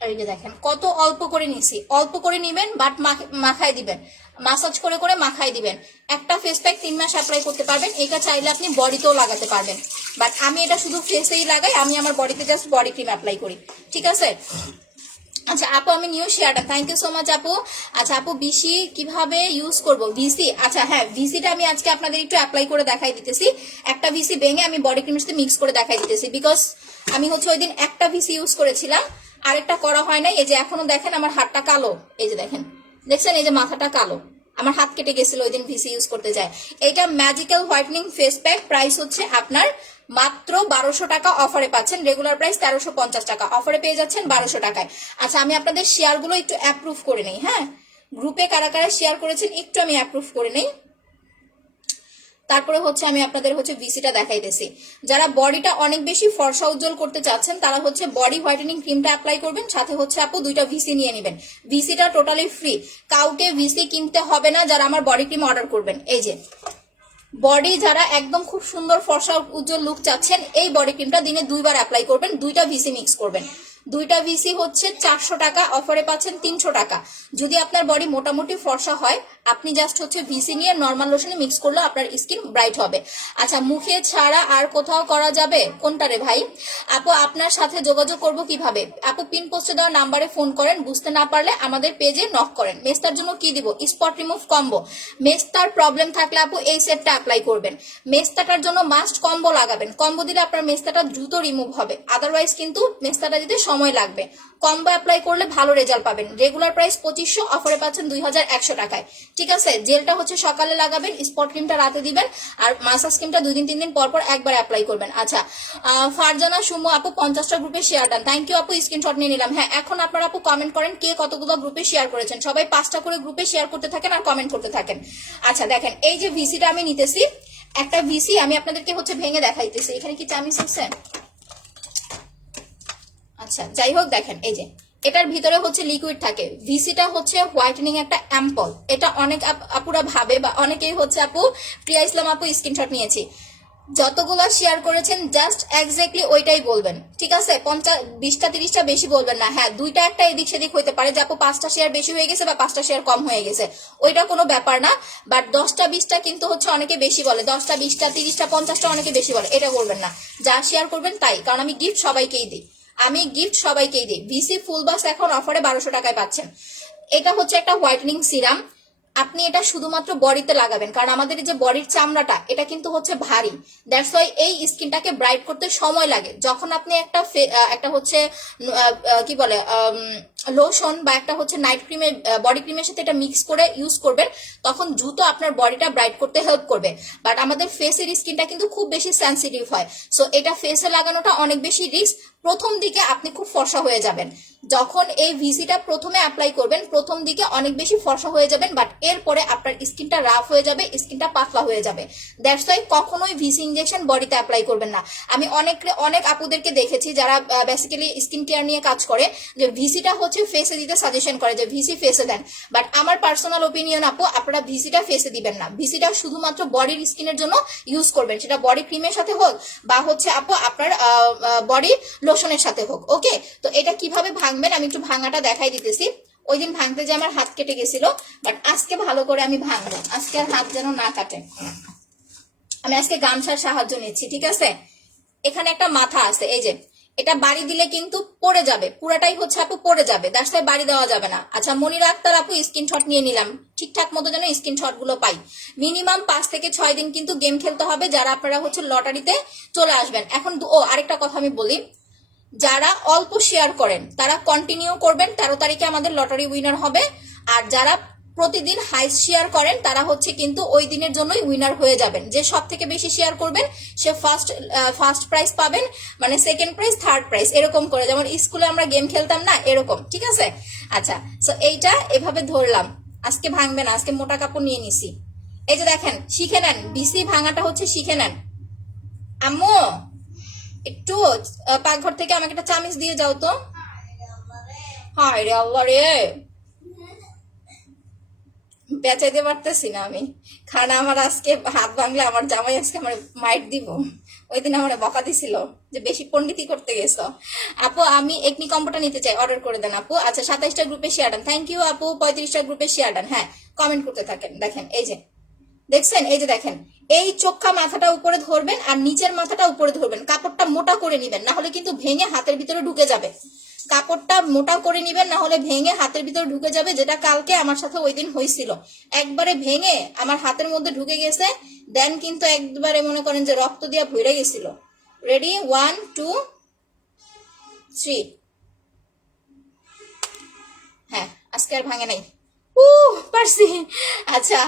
এই যে দেখেন কত অল্প করে নিছি, অল্প করে নিবেন বাট মাখাই দিবেন, মাসাজ করে করে মাখাই দিবেন। একটা ফেস প্যাক 3 মাস অ্যাপ্লাই করতে পারবেন। এটা চাইলে আপনি বডিতেও লাগাতে পারবেন, বাট আমি এটা শুধু ফেসেই লাগাই, আমি আমার বডিতে জাস্ট বডি ক্রিম অ্যাপ্লাই করি, ঠিক আছে। আচ্ছা আপু আমি নিউ শেয়ারটা, থ্যাংক ইউ সো মাচ আপু। আচ্ছা আপু ভিসি কিভাবে ইউজ করব? ভিসি, আচ্ছা হ্যাঁ, ভিসিটা আমি আজকে আপনাদের একটু অ্যাপ্লাই করে দেখাই দিতেছি। একটা ভিসি ভেঙে আমি বডি ক্রিমের সাথে মিক্স করে দেখাই দিতেছি, বিকজ আমি হচ্ছে ওই দিন একটা ভিসি ইউজ করেছিলাম, আরেকটা করা হয় নাই। এই যে এখনো দেখেন আমার হাতটা কালো, এই যে দেখেন, দেখছেন এই যে মাথাটা কালো, আমার হাত কেটে গেছিল ওই দিন ভিসি ইউজ করতে যায়। এইটা magical whitening face pack, price হচ্ছে আপনার মাত্র 1200 টাকা, অফারে পাচ্ছেন। রেগুলার প্রাইস 1350 টাকা, অফারে পেয়ে যাচ্ছেন 1200 টাকায়। আচ্ছা আমি আপনাদের শেয়ার গুলো একটু অ্যাপ্রুভ করে নেই, হ্যাঁ গ্রুপে কারা কারা শেয়ার করেছেন একটু আমি অ্যাপ্রুভ করে নেই। তারপরে হচ্ছে আমি আপনাদের হচ্ছে ভিসিটা দেখাইতেছি। যারা বডিটা অনেক বেশি ফর্সা উজ্জ্বল করতে চাচ্ছেন তারা হচ্ছে বডি হোয়াইটেনিং ক্রিমটা অ্যাপ্লাই করবেন, সাথে হচ্ছে আপু 2টা ভিসি নিয়ে নেবেন। ভিসিটা টোটালি ফ্রি, কাউকে ভিসি কিনতে হবে না যারা আমার বডি ক্রিম অর্ডার করবেন। এই যে বডি যারা একদম খুব সুন্দর ফর্সা উজ্জ্বল লুক চাচ্ছেন, এই বডি ক্রিমটা দিনে 2বার অ্যাপ্লাই করবেন, 2টা ভিসি মিক্স করবেন। 2টা ভিসি হচ্ছে 400 টাকা, অফারে পাচ্ছেন 300 টাকা। যদি আপনার বডি মোটামুটি ফর্সা হয় আপনি জাস্ট হচ্ছে ভিসি নিয়ে নর্মাল লোশনে মিক্স করলে আপনার স্কিন ব্রাইট হবে। আচ্ছা, মুখে ছাড়া আর কোথাও করা যাবে কোনটা রে ভাই? আপু আপনার সাথে যোগাযোগ করব কিভাবে? আপু পিন পোস্টে দেওয়া নাম্বারে ফোন করেন, বুঝতে না পারলে আমাদের পেজে নক করেন। মেস্তার জন্য কি দিব? Spot remove combo. মেস্তার প্রবলেম থাকলে আপু এই সেটটা অ্যাপ্লাই করবেন। মেস্তাটার জন্য মাস্ট কম্বো লাগাবেন, কম্বো দিলে আপনার মেস্তাটা দ্রুত রিমুভ হবে, আদারওয়াইজ কিন্তু মেস্তাটা দিতে সময় লাগবে। কম্বো অ্যাপ্লাই করলে ভালো রেজাল্ট পাবেন। রেগুলার প্রাইস 2500, অফারে পাচ্ছেন 2100 টাকায়। ঠিক আছে, জেলটা হচ্ছে সকালে লাগাবেন, স্পট ক্রিমটা রাতে দিবেন, আর মাসাজ ক্রিমটা 2 দিন 3 দিন পর পর একবার অ্যাপ্লাই করবেন। আচ্ছা, ফারজানা সুমু আপু 50টা গ্রুপে শেয়ার ডান, থ্যাংক ইউ আপু, স্ক্রিনশট নিয়ে নিলাম। হ্যাঁ, এখন আপনারা আপু কমেন্ট করেন কে কতগুলো গ্রুপে শেয়ার করেছেন। সবাই 5টা করে গ্রুপে শেয়ার করতে থাকেন আর কমেন্ট করতে থাকেন। আচ্ছা দেখেন, এই যে ভিসিটা আমি নিতেছি, একটা ভিসি আমি আপনাদেরকে হচ্ছে ভেঙে দেখাইতেছি। এখানে কি চামিচ আছে? আচ্ছা যাই হোক, দেখেন এই যে এটার ভিতরে হচ্ছে লিকুইড থাকে। ভিসিটা হচ্ছে হোয়াইটেনিং একটা অ্যাম্পল। এটা অনেক আপুরা ভাবে বা অনেকেই হচ্ছে আপু প্রিয়া ইসলাম আপু স্ক্রিনশট নিয়েছি, যতগুলো শেয়ার করেছেন জাস্ট এক্স্যাক্টলি ওইটাই বলবেন। ঠিক আছে, 50 20টা 30টা বেশি বলবেন না। হ্যাঁ, 2টা একটা এদিক সেদিক হইতে পারে যে আপু 5টা শেয়ার বেশি হয়ে গেছে বা 5টা শেয়ার কম হয়ে গেছে, ওইটা কোনো ব্যাপার না। বাট 10টা 20টা কিন্তু হচ্ছে অনেকে বেশি বলে, 10টা 20টা 30টা 50টা অনেকে বেশি বলে, এটা করবেন না। যা শেয়ার করবেন তাই, কারণ আমি গিফট সবাইকেই দিই, ভিসি ফুল বাস এখন অফারে 1200 টাকায় পাচ্ছেন। এটা হচ্ছে একটা হোয়াইটেনিং সিরাম, আপনি এটা শুধুমাত্র বডিতে লাগাবেন, কারণ আমাদের যে বডির চামড়াটা এটা কিন্তু হচ্ছে ভারী, দ্যাটস ওয়াই এই স্কিনটাকে ব্রাইট করতে সময় লাগে। যখন আপনি একটা হচ্ছে কি বলে লোশন বা একটা হচ্ছে নাইট ক্রিমের বডি ক্রিমের সাথে এটা মিক্স করে ইউজ করবেন, তখন দ্রুত আপনার বডিটা ব্রাইট করতে হেল্প করবে। বাট আমাদের ফেসের স্কিনটা কিন্তু খুব বেশি সেন্সিটিভ হয়, সো এটা ফেসে লাগানোটা অনেক বেশি রিস্ক। প্রথম দিকে আপনি খুব ফর্সা হয়ে যাবেন, যখন এই ভিসিটা প্রথমে অ্যাপ্লাই করবেন প্রথম দিকে অনেক বেশি ফর্সা হয়ে যাবেন, বাট এরপরে আপনার স্কিনটা রাফ হয়ে যাবে, স্কিনটা পাতলা হয়ে যাবে। দ্যাটস ওয়াই কখনোই ভিসি ইনজেকশন বডিতে অ্যাপ্লাই করবেন না। আমি অনেক আপুদেরকে দেখেছি যারা বেসিক্যালি স্কিন কেয়ার নিয়ে কাজ করে, যে ভিসিটা হচ্ছে ফেসে দিতে সাজেশন করে যে ভিসি ফেসে দেন, বাট আমার পার্সোনাল ওপিনিয়ন আপু আপনারা ভিসিটা ফেসে দিবেন না। ভিসিটা শুধুমাত্র বডির স্কিনের জন্য ইউজ করবেন, সেটা বডি ক্রিমের সাথে হোক বা হচ্ছে আপু আপনার বডি লোশনের সাথে হোক। ওকে, তো এটা কিভাবে ভাঙবেন আমি একটু ভাঙাটা দেখাই দিতেছি। ওই দিন ভাঙতে যে আমার হাত কেটে গেছিল, বাট আজকে ভালো করে আমি ভাঙবো, আজকে আর হাত যেন না কাটে। আমি আজকে গামছার সাহায্য নিচ্ছি। ঠিক আছে, এখানে একটা মাথা আছে, এই যে এটা বাড়ি দিলে কিন্তু পড়ে যাবে, পুরাটাই হচ্ছে আপু পড়ে যাবে, দ্যাটস ওয়াই বাড়ি দেওয়া যাবে না। আচ্ছা, মনিরা আক্তার আপু স্ক্রিনশট নিয়ে নিলাম, ঠিকঠাক মতো যেন স্ক্রিনশট গুলো পাই। মিনিমাম 5 থেকে 6 দিন কিন্তু গেম খেলতে হবে যারা আপনারা হচ্ছে লটারিতে চলে আসবেন। এখন আরেকটা কথা আমি বলি, যারা অল্প শেয়ার করেন তারা কন্টিনিউ করবেন, 13 তারিখে আমাদের লটারি উইনার হবে। আর যারা প্রতিদিন হাই শেয়ার করেন তারা হচ্ছে কিন্তু ওই দিনের জন্যই উইনার হয়ে যাবেন। যে সব থেকে বেশি শেয়ার করবেন সে ফার্স্ট প্রাইজ পাবেন, মানে সেকেন্ড প্রাইজ থার্ড প্রাইজ এরকম করে, যেমন স্কুলে আমরা গেম খেলতাম না এরকম। ঠিক আছে, আচ্ছা সো এইটা এভাবে ধরলাম, আজকে ভাঙবে না, আজকে মোটা কাপড় নিয়ে নিছি। এই যে দেখেন, শিখে নেন, বিসি ভাঙাটা হচ্ছে শিখে নেন। আম্মু একটু পাকঘর থেকে আমাকে একটা চামিচ দিয়ে যাও তো। হায় রে আল্লাহ রে, বেচাইতে পারতেছি না আমি, কারণ আমার আজকে হাত ভাঙলে আমার জামাই আজকে আমার মাইট দিব। ওই দিন আমার বকা দিছিল যে বেশি পন্ডিতি করতে গেছো। আপু আমি একনি কম্বোটা নিতে চাই, অর্ডার করে দেন আপু। আচ্ছা 27টা গ্রুপে শেয়ার ডান, থ্যাংক ইউ আপু। 35টা গ্রুপে শেয়ার ডান। হ্যাঁ, কমেন্ট করতে থাকেন। দেখেন এই যে দেখছেন, এই যে দেখেন, এই চোখা মাথাটা উপরে ধরবেন আর নিচের মাথাটা উপরে ধরবেন, কাপড়টা মোটা করে নিবেন, না হলে কিন্তু ভেঙে হাতের ভিতরে ঢুকে যাবে। কাপড়টা মোটা করে নিবেন, না হলে ভেঙে হাতের ভিতরে ঢুকে যাবে, যেটা কালকে আমার সাথে ওই দিন হয়েছিল। একবারে ভেঙে আমার হাতের মধ্যে ঢুকে গেছে, দেন কিন্তু একবারে মনে করেন যে রক্ত দিয়া ভরে গেছিল। রেডি, 1 2 3। হ্যাঁ, আজকে আর ভাঙে নাই, পারছি। আচ্ছা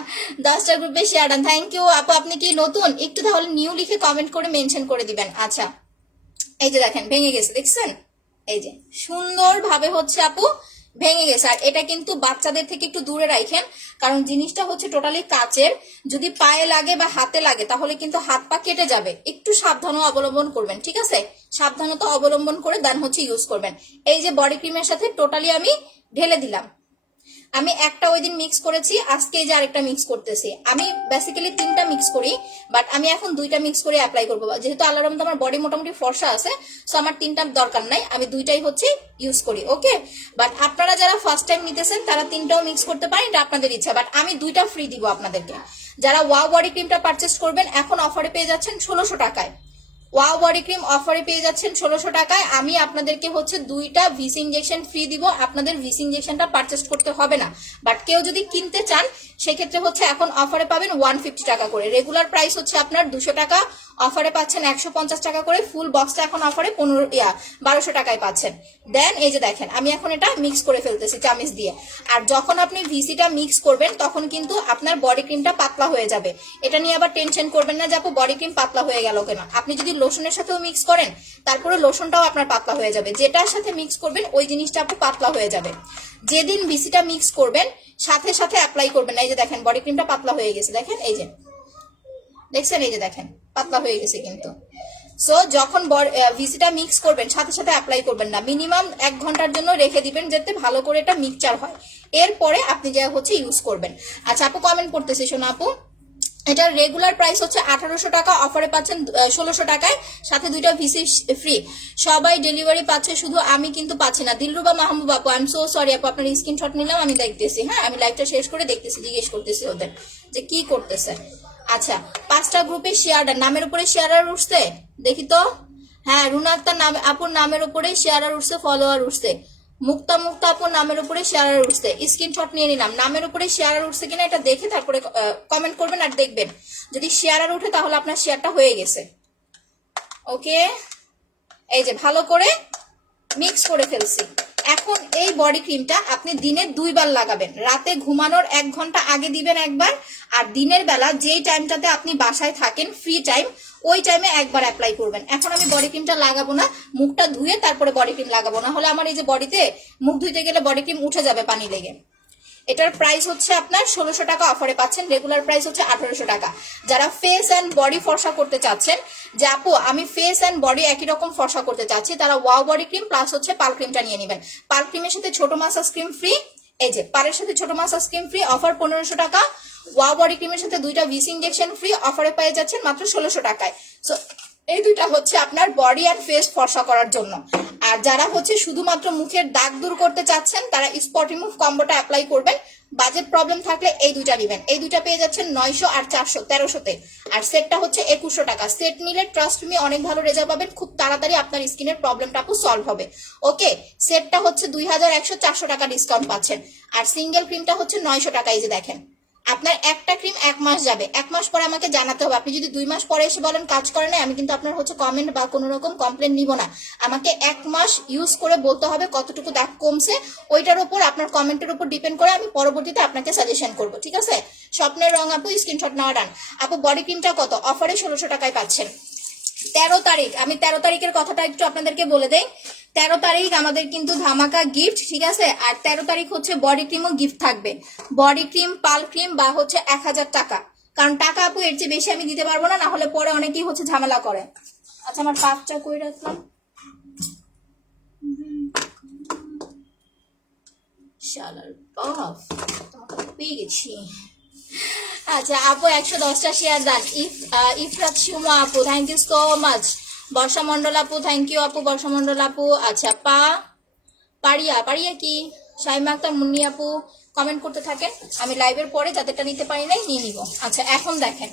10টা গ্রুপে শেয়ার ডান, থ্যাংক ইউ আপু। আপনি কি নতুন? একটু তাহলে নিউ লিখে কমেন্ট করে মেনশন করে দিবেন। আচ্ছা এই যে দেখেন ভেঙে গেছে, দেখছেন? এই যে সুন্দর ভাবে হচ্ছে আপু ভেঙে গেছে। আর এটা কিন্তু বাচ্চাদের থেকে একটু দূরে রাখেন, কারণ জিনিসটা হচ্ছে টোটালি কাচের, যদি পায়ে লাগে বা হাতে লাগে তাহলে কিন্তু হাত পা কেটে যাবে। একটু সাবধানতা অবলম্বন করবেন, ঠিক আছে? সাবধানতা অবলম্বন করে দেন হচ্ছে ইউজ করবেন। এই যে বডি ক্রিমের সাথে টোটালি আমি ঢেলে দিলাম। আমি একটা ওই দিন মিক্স করেছি, আজকে যে আরেকটা মিক্স করতেছি। আমি বেসিক্যালি 3টা মিক্স করি, বাট আমি এখন 2টা মিক্স করে অ্যাপ্লাই করবো, যেহেতু আল্লাহর রহমতে আমার বডি মোটামুটি ফর্সা আছে, সো আমার 3টার দরকার নাই, আমি 2টাই হচ্ছে ইউজ করি। ওকে, বাট আপনারা যারা ফার্স্ট টাইম নিতেছেন তারা 3টাও মিক্স করতে পারেন, এটা আপনাদের ইচ্ছা। বাট আমি 2টা ফ্রি দিব আপনাদেরকে। যারা ওয়াও বডি ক্রিমটা পারচেস করবেন এখন অফারে পেয়ে যাচ্ছেন 1600 টাকায়। ওয়াও বডি ক্রিম অফারে পেয়ে যাচ্ছেন 1600 টাকায়। আমি আপনাদেরকে হচ্ছে 2টা ভিস ইনজেকশন ফ্রি দিব, আপনাদের ভিস ইনজেকশনটা পারচেস করতে হবে না। বাট কেউ যদি কিনতে চান সেক্ষেত্রে হচ্ছে এখন অফারে পাবেন 150 টাকা করে। রেগুলার প্রাইস হচ্ছে আপনার 200 টাকা, অফারে পাচ্ছেন 150 টাকা করে। ফুল বক্সটা এখন অফারে 1200 টাকায় পাচ্ছেন। দেন এই যে দেখেন আমি এখন এটা মিক্স করে ফেলতেছি চামিচ দিয়ে। আর যখন আপনি ভিসিটা মিক্স করবেন তখন কিন্তু আপনার বডি ক্রিমটা পাতলা হয়ে যাবে। এটা নিয়ে আবার টেনশন করবেন না যে আপু বডি ক্রিম পাতলা হয়ে গেল কেন। আপনি যদি লোশনের সাথেও মিক্স করেন তারপরে লোশনটাও আপনার পাতলা হয়ে যাবে। যেটার সাথে মিক্স করবেন ওই জিনিসটা আপু পাতলা হয়ে যাবে। যেদিন ভিসিটা মিক্স করবেন সাথে সাথে অ্যাপ্লাই করবেন না। এই যে দেখেন বডি ক্রিমটা পাতলা হয়ে গেছে, দেখেন এই যে দেখছেন, এই যে দেখেন পাতলা হয়ে গেছে কিন্তু। সো যখন ভিসিটা মিক্স করবেন সাথে সাথে অ্যাপ্লাই করবেন না, মিনিমাম 1 ঘন্টার জন্য রেখে দিবেন যাতে ভালো করে এটা মিক্সচার হয়, এরপরে আপনি যা হচ্ছে ইউজ করবেন। আচ্ছা আপু কমেন্ট করতেছি, শোনো আপু, এটার রেগুলার প্রাইস হচ্ছে 1800 টাকা, অফারে পাচ্ছেন 1600 টাকায়, সাথে 2টা ভিসি ফ্রি। সবাই ডেলিভারি পাচ্ছে, শুধু আমি কিন্তু পাচ্ছি না। দিলরুবা মাহমুব আপু, আই এম সো সরি আপু, আপনার স্ক্রিনশট নিলাম, আমি দেখতেছি। হ্যাঁ আমি লাইভটা শেষ করে দেখতেছি, জিজ্ঞেস করতেছি ওদের যে কি করতেছে। আচ্ছা 5টা গ্রুপে শেয়ারটা নামের উপরে শেয়ারার উঠছে দেখি তো। হ্যাঁ রুনা আক্তার নামে আপুর নামের উপরে শেয়ারার উঠছে, ফলোয়ার উঠছে। মুক্তা আপুর নামের উপরে শেয়ারার উঠছে, স্ক্রিনশট নিয়ে নিলাম। নামের উপরে শেয়ারার উঠছে কিনা এটা দেখে তারপরে কমেন্ট করবেন। আর দেখবেন যদি শেয়ারার উঠে তাহলে আপনার শেয়ারটা হয়ে গেছে। ওকে, এই যে ভালো করে মিক্স করে ফেলছি। এখন এই বডি ক্রিমটা আপনি দিনে 2 বার লাগাবেন। রাতে ঘুমানোর 1 ঘন্টা আগে দিবেন একবার, আর দিনের বেলা যেই টাইমটাতে আপনি বাসায় থাকেন ফ্রি টাইম ওই টাইমে একবার অ্যাপ্লাই করবেন। এখন আমি বডি ক্রিমটা লাগাবো না, মুখটা ধুয়ে তারপরে বডি ক্রিম লাগাবো, না হলে আমার এই যে বডিতে মুখ ধুইতে গেলে বডি ক্রিম উঠে যাবে পানি লেগে। এটার প্রাইস হচ্ছে আপনার 1600 টাকা, অফারে পাচ্ছেন। রেগুলার প্রাইস হচ্ছে 1800 টাকা। যারা ফেস অ্যান্ড বডি ফর্সা করতে চাচ্ছেন যে আপু আমি ফেস অ্যান্ড বডি একই রকম ফর্সা করতে চাচ্ছি, তারা ওয়াও বডি ক্রিম প্লাস হচ্ছে পাল ক্রিমটা নিয়ে নেবেন। পাল ক্রিমের সাথে ছোট মাসাজ ক্রিম ফ্রি, এই যে পালের সাথে ছোট মাসাজ ক্রিম ফ্রি, অফার 1500 টাকা। ওয়াও বডি ক্রিমের সাথে 2টা ভিসি ইনজেকশন ফ্রি, অফারে পেয়ে যাচ্ছেন মাত্র 1600 টাকায়। সো এই 2টা হচ্ছে আপনার বডি অ্যান্ড ফেস ফর্সা করার জন্য। আর যারা হচ্ছে শুধুমাত্র মুখের দাগ দূর করতে চাচ্ছেন তারা স্পট রিমুভ কম্বোটা অ্যাপ্লাই করবেন। বাজেট প্রবলেম থাকলে এই 2টা নেবেন। এই 2টা পেয়ে যাচ্ছেন 900 আর 400 1300-তে। আর সেটটা হচ্ছে 2100 টাকা। সেট নিলে ট্রাস্ট মি অনেক ভালো রেজাল্ট পাবেন, খুব তাড়াতাড়ি আপনার স্কিনের প্রবলেমটা আপু সলভ হবে। ওকে, সেটটা হচ্ছে 2100 400 টাকা ডিসকাউন্ট পাচ্ছেন। আর সিঙ্গেল ক্রিমটা হচ্ছে 900 টাকা। এই যে দেখেন আপনার একটা ক্রিম 1 মাস যাবে। 1 মাস পরে আমাকে জানাতে হবে। আপনি যদি 2 মাস পরে এসে বলেন কাজ করে না, আমি কিন্তু আপনার হচ্ছে কমেন্ট বা কোনো রকম কমপ্লেন নিব না। আমাকে 1 মাস ইউজ করে বলতে হবে কতটুকু দাগ কমছে, ওইটার উপর আপনার কমেন্টের উপর ডিপেন্ড করে আমি পরবর্তীতে আপনাকে সাজেশন করব, ঠিক আছে? স্বপ্নের রং আপু স্ক্রিনশট নেওয়া ডান। আপু বডি ক্রিমটা কত? অফারে 1600 টাকায় পাচ্ছেন। 13 তারিখ, আমি 13 তারিখের কথাটা একটু আপনাদেরকে বলে দেই। 13 তারিখ আমাদের কিন্তু ধামাকা গিফট, ঠিক আছে? আর 13 তারিখ হচ্ছে বডি ক্রিমও গিফট থাকবে। বডি ক্রিম, পাল ক্রিম বা হচ্ছে 1000 টাকা, কারণ টাকা আপু এর চেয়ে বেশি আমি দিতে পারবো না, না হলে পরে অনেকেই হচ্ছে ঝামেলা করে। আচ্ছা আমার পাঁচটা কই রাখলাম, শালার বাপ, তোমাকে পেয়ে গেছি। আচ্ছা আপু 110টা শেয়ার দেন। ইফরাত সুমা আপু থ্যাংক ইউ সো মাচ। বর্ষা মন্ডল আপু থ্যাংক ইউ আপু, বর্ষা মন্ডল আপু। আচ্ছা পারিয়া কি শাইমা আক্তার মুন্নি আপু কমেন্ট করতে থাকেন, আমি লাইভের পরে যাদেরটা নিতে পারি নাই নিয়ে নিব। আচ্ছা এখন দেখেন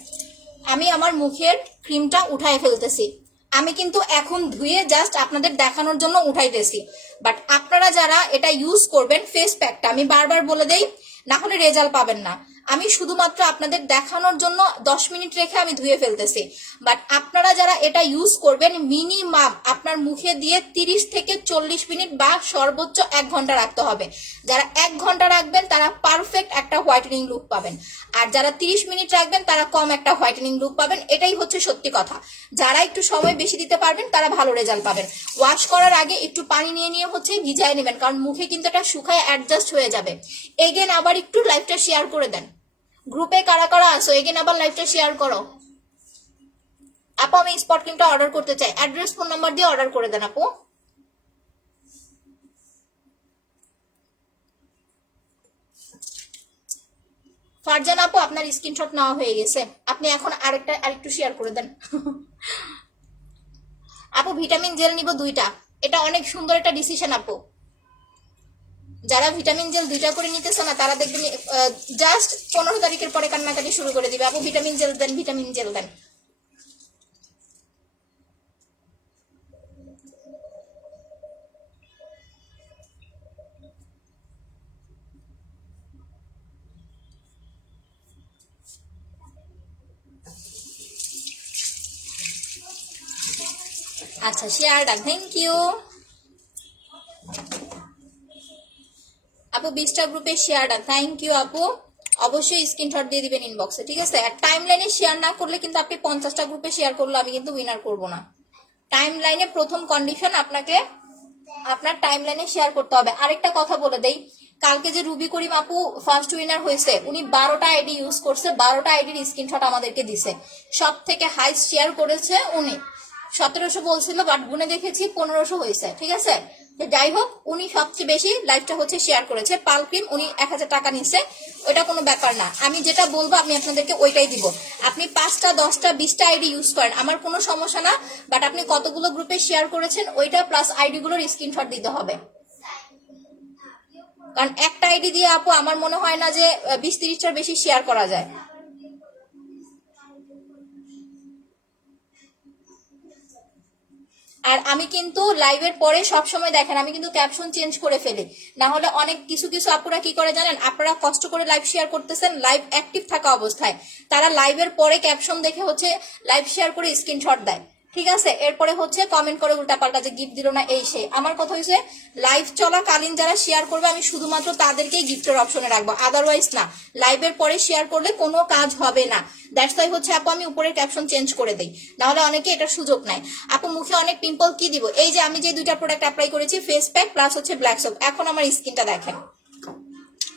আমি আমার মুখের ক্রিমটা উঠায় ফেলতেছি। আমি কিন্তু এখন ধুয়ে জাস্ট আপনাদের দেখানোর জন্য উঠাইতেছি। বাট আপনারা যারা এটা ইউজ করবেন ফেস প্যাকটা, আমি বারবার বলে দেই না হলে রেজাল্ট পাবেন না। আমি শুধুমাত্র আপনাদের দেখানোর জন্য 10 মিনিট রেখে আমি ধুয়ে ফেলতেছি। বাট আপনারা যারা এটা ইউজ করবেন মিনিমাম আপনার মুখে দিয়ে 30 থেকে 40 মিনিট বা সর্বোচ্চ 1 ঘন্টা রাখতে হবে। যারা 1 ঘন্টা রাখবেন তারা পারফেক্ট একটা হোয়াইটেনিং লুক পাবেন, আর যারা 30 মিনিট রাখবেন তারা কম একটা হোয়াইটেনিং লুক পাবেন। এটাই হচ্ছে সত্যি কথা। যারা একটু সময় বেশি দিতে পারবেন তারা ভালো রেজাল্ট পাবেন। ওয়াশ করার আগে একটু পানি নিয়ে নিয়ে হচ্ছে ভিজায় নেবেন, কারণ মুখে কিন্তু এটা শুকায় অ্যাডজাস্ট হয়ে যাবে। এগেন আবার একটু লাইভটা শেয়ার করে দেন। গ্রুপে কারা কারা আসো এগেন আবার লাইভটা শেয়ার করো। আপু আমি স্পট ক্রিমটা অর্ডার করতে চাই, অ্যাড্রেস ফোন নাম্বার দিয়ে অর্ডার করে দেন আপু। ফারজান আপু আপনার স্ক্রিনশট নেওয়া হয়ে গেছে, আপনি এখন আরেকটু শেয়ার করে দেন। আপু ভিটামিন জেল নিব 2টা, এটা অনেক সুন্দর একটা ডিসিশন আপু। যারা ভিটামিন জেল 2টা করে নিতেছে না তারা দেখবেন জাস্ট 15 তারিখের পরে কান্নাকাটি শুরু করে দিবে, আপু ভিটামিন জেল দেন, ভিটামিন জেল দেন। আচ্ছা শেয়ার ডাক, থ্যাংক ইউ আপু। 20টা গ্রুপে শেয়ার ডাক, থ্যাংক ইউ আপু। অবশ্যই স্ক্রিনশট দিয়ে দিবেন ইনবক্সে, ঠিক আছে? আর টাইম লাইনে শেয়ার না করলে কিন্তু আপনি 50টা গ্রুপে শেয়ার করলে আমি কিন্তু উইনার করবো না। টাইম লাইনে প্রথম কন্ডিশন আপনাকে আপনার টাইম লাইনে শেয়ার করতে হবে। আরেকটা কথা বলে দেই, কালকে যে রুবি করিম আপু ফার্স্ট উইনার হয়েছে, উনি 12টা আইডি ইউজ করছে, 12টা আইডির স্ক্রিনশট আমাদেরকে দিছে। সব থেকে হাইস্ট শেয়ার করেছে উনি, 1700 বলছিল, বাট গুনে দেখেছি 1500 হয়েছে, ঠিক আছে? যাই হোক, উনি সবচেয়ে বেশি লাইভটা হচ্ছে শেয়ার করেছে। পাল ক্রিম উনি 1000 টাকা নিচ্ছে, ওইটা কোনো ব্যাপার না। আমি যেটা বলবো আমি আপনাদেরকে ওইটাই দিব। আপনি 5টা 10টা 20টা আইডি ইউজ করেন, আমার কোনো সমস্যা না, বাট আপনি কতগুলো গ্রুপে শেয়ার করেছেন ওইটা প্লাস আইডি গুলোর স্ক্রিনশট দিতে হবে। কারণ একটা আইডি দিয়ে আপু আমার মনে হয় না যে 20-30টার বেশি শেয়ার করা যায়। আর আমি কিন্তু লাইভের পরে সব সময় দেখেন আমি কিন্তু ক্যাপশন চেঞ্জ করে ফেলি, না হলে অনেক কিছু কিছু আপুরা কি করে জানেন, আপনারা কষ্ট করে লাইভ শেয়ার করতেছেন লাইভ অ্যাক্টিভ থাকা অবস্থায়, তারা লাইভের পরে ক্যাপশন দেখে হচ্ছে লাইভ শেয়ার করে স্ক্রিনশট দেয়, ঠিক আছে? এরপরে হচ্ছে কমেন্ট করে উল্টাপাল্টা যে গিফট দিল না এই সেই। আমার কথা হচ্ছে লাইভ চলাকালীন যারা শেয়ার করবে আমি শুধুমাত্র তাদেরকেই গিফটের অপশনে রাখবো, আদারওয়াইজ না। লাইভের পরে শেয়ার করলে কোনো কাজ হবে না। দ্যাটস ওয়াই হচ্ছে আপু আমি উপরের ক্যাপশন চেঞ্জ করে দিই, নাহলে অনেকে এটার সুযোগ নেয়। আপু মুখে অনেক পিম্পল, কি দিব? এই যে আমি যে 2টা প্রোডাক্ট অ্যাপ্লাই করেছি, ফেস প্যাক প্লাস হচ্ছে ব্ল্যাক সোপ। এখন আমার স্কিনটা দেখেন,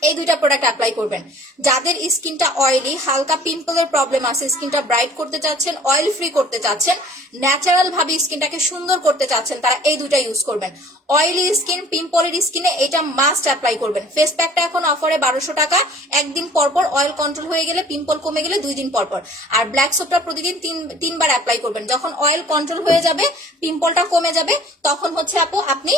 এই 2টা প্রোডাক্ট অ্যাপ্লাই করবেন। যাদের স্কিনটা অয়েলি, হালকা পিম্পলের প্রবলেম আছে, স্কিনটা ব্রাইট করতে চাচ্ছেন, অয়েল ফ্রি করতে চাচ্ছেন, ন্যাচারাল ভাবে স্কিনটাকে সুন্দর করতে চাচ্ছেন, তারা এই 2টা ইউজ করবেন। অয়েলি স্কিন, পিম্পলের স্কিনে এটা মাস্ট অ্যাপ্লাই করবেন। ফেস প্যাকটা এখন অফারে 1200 টাকা, একদিন পরপর অয়েল কন্ট্রোল হয়ে গেলে, পিম্পল কমে গেলে 2 দিন পরপর। আর ব্ল্যাক সোপটা প্রতিদিন 3বার অ্যাপ্লাই করবেন। যখন অয়েল কন্ট্রোল হয়ে যাবে, পিম্পলটা কমে যাবে, তখন হচ্ছে আপু আপনি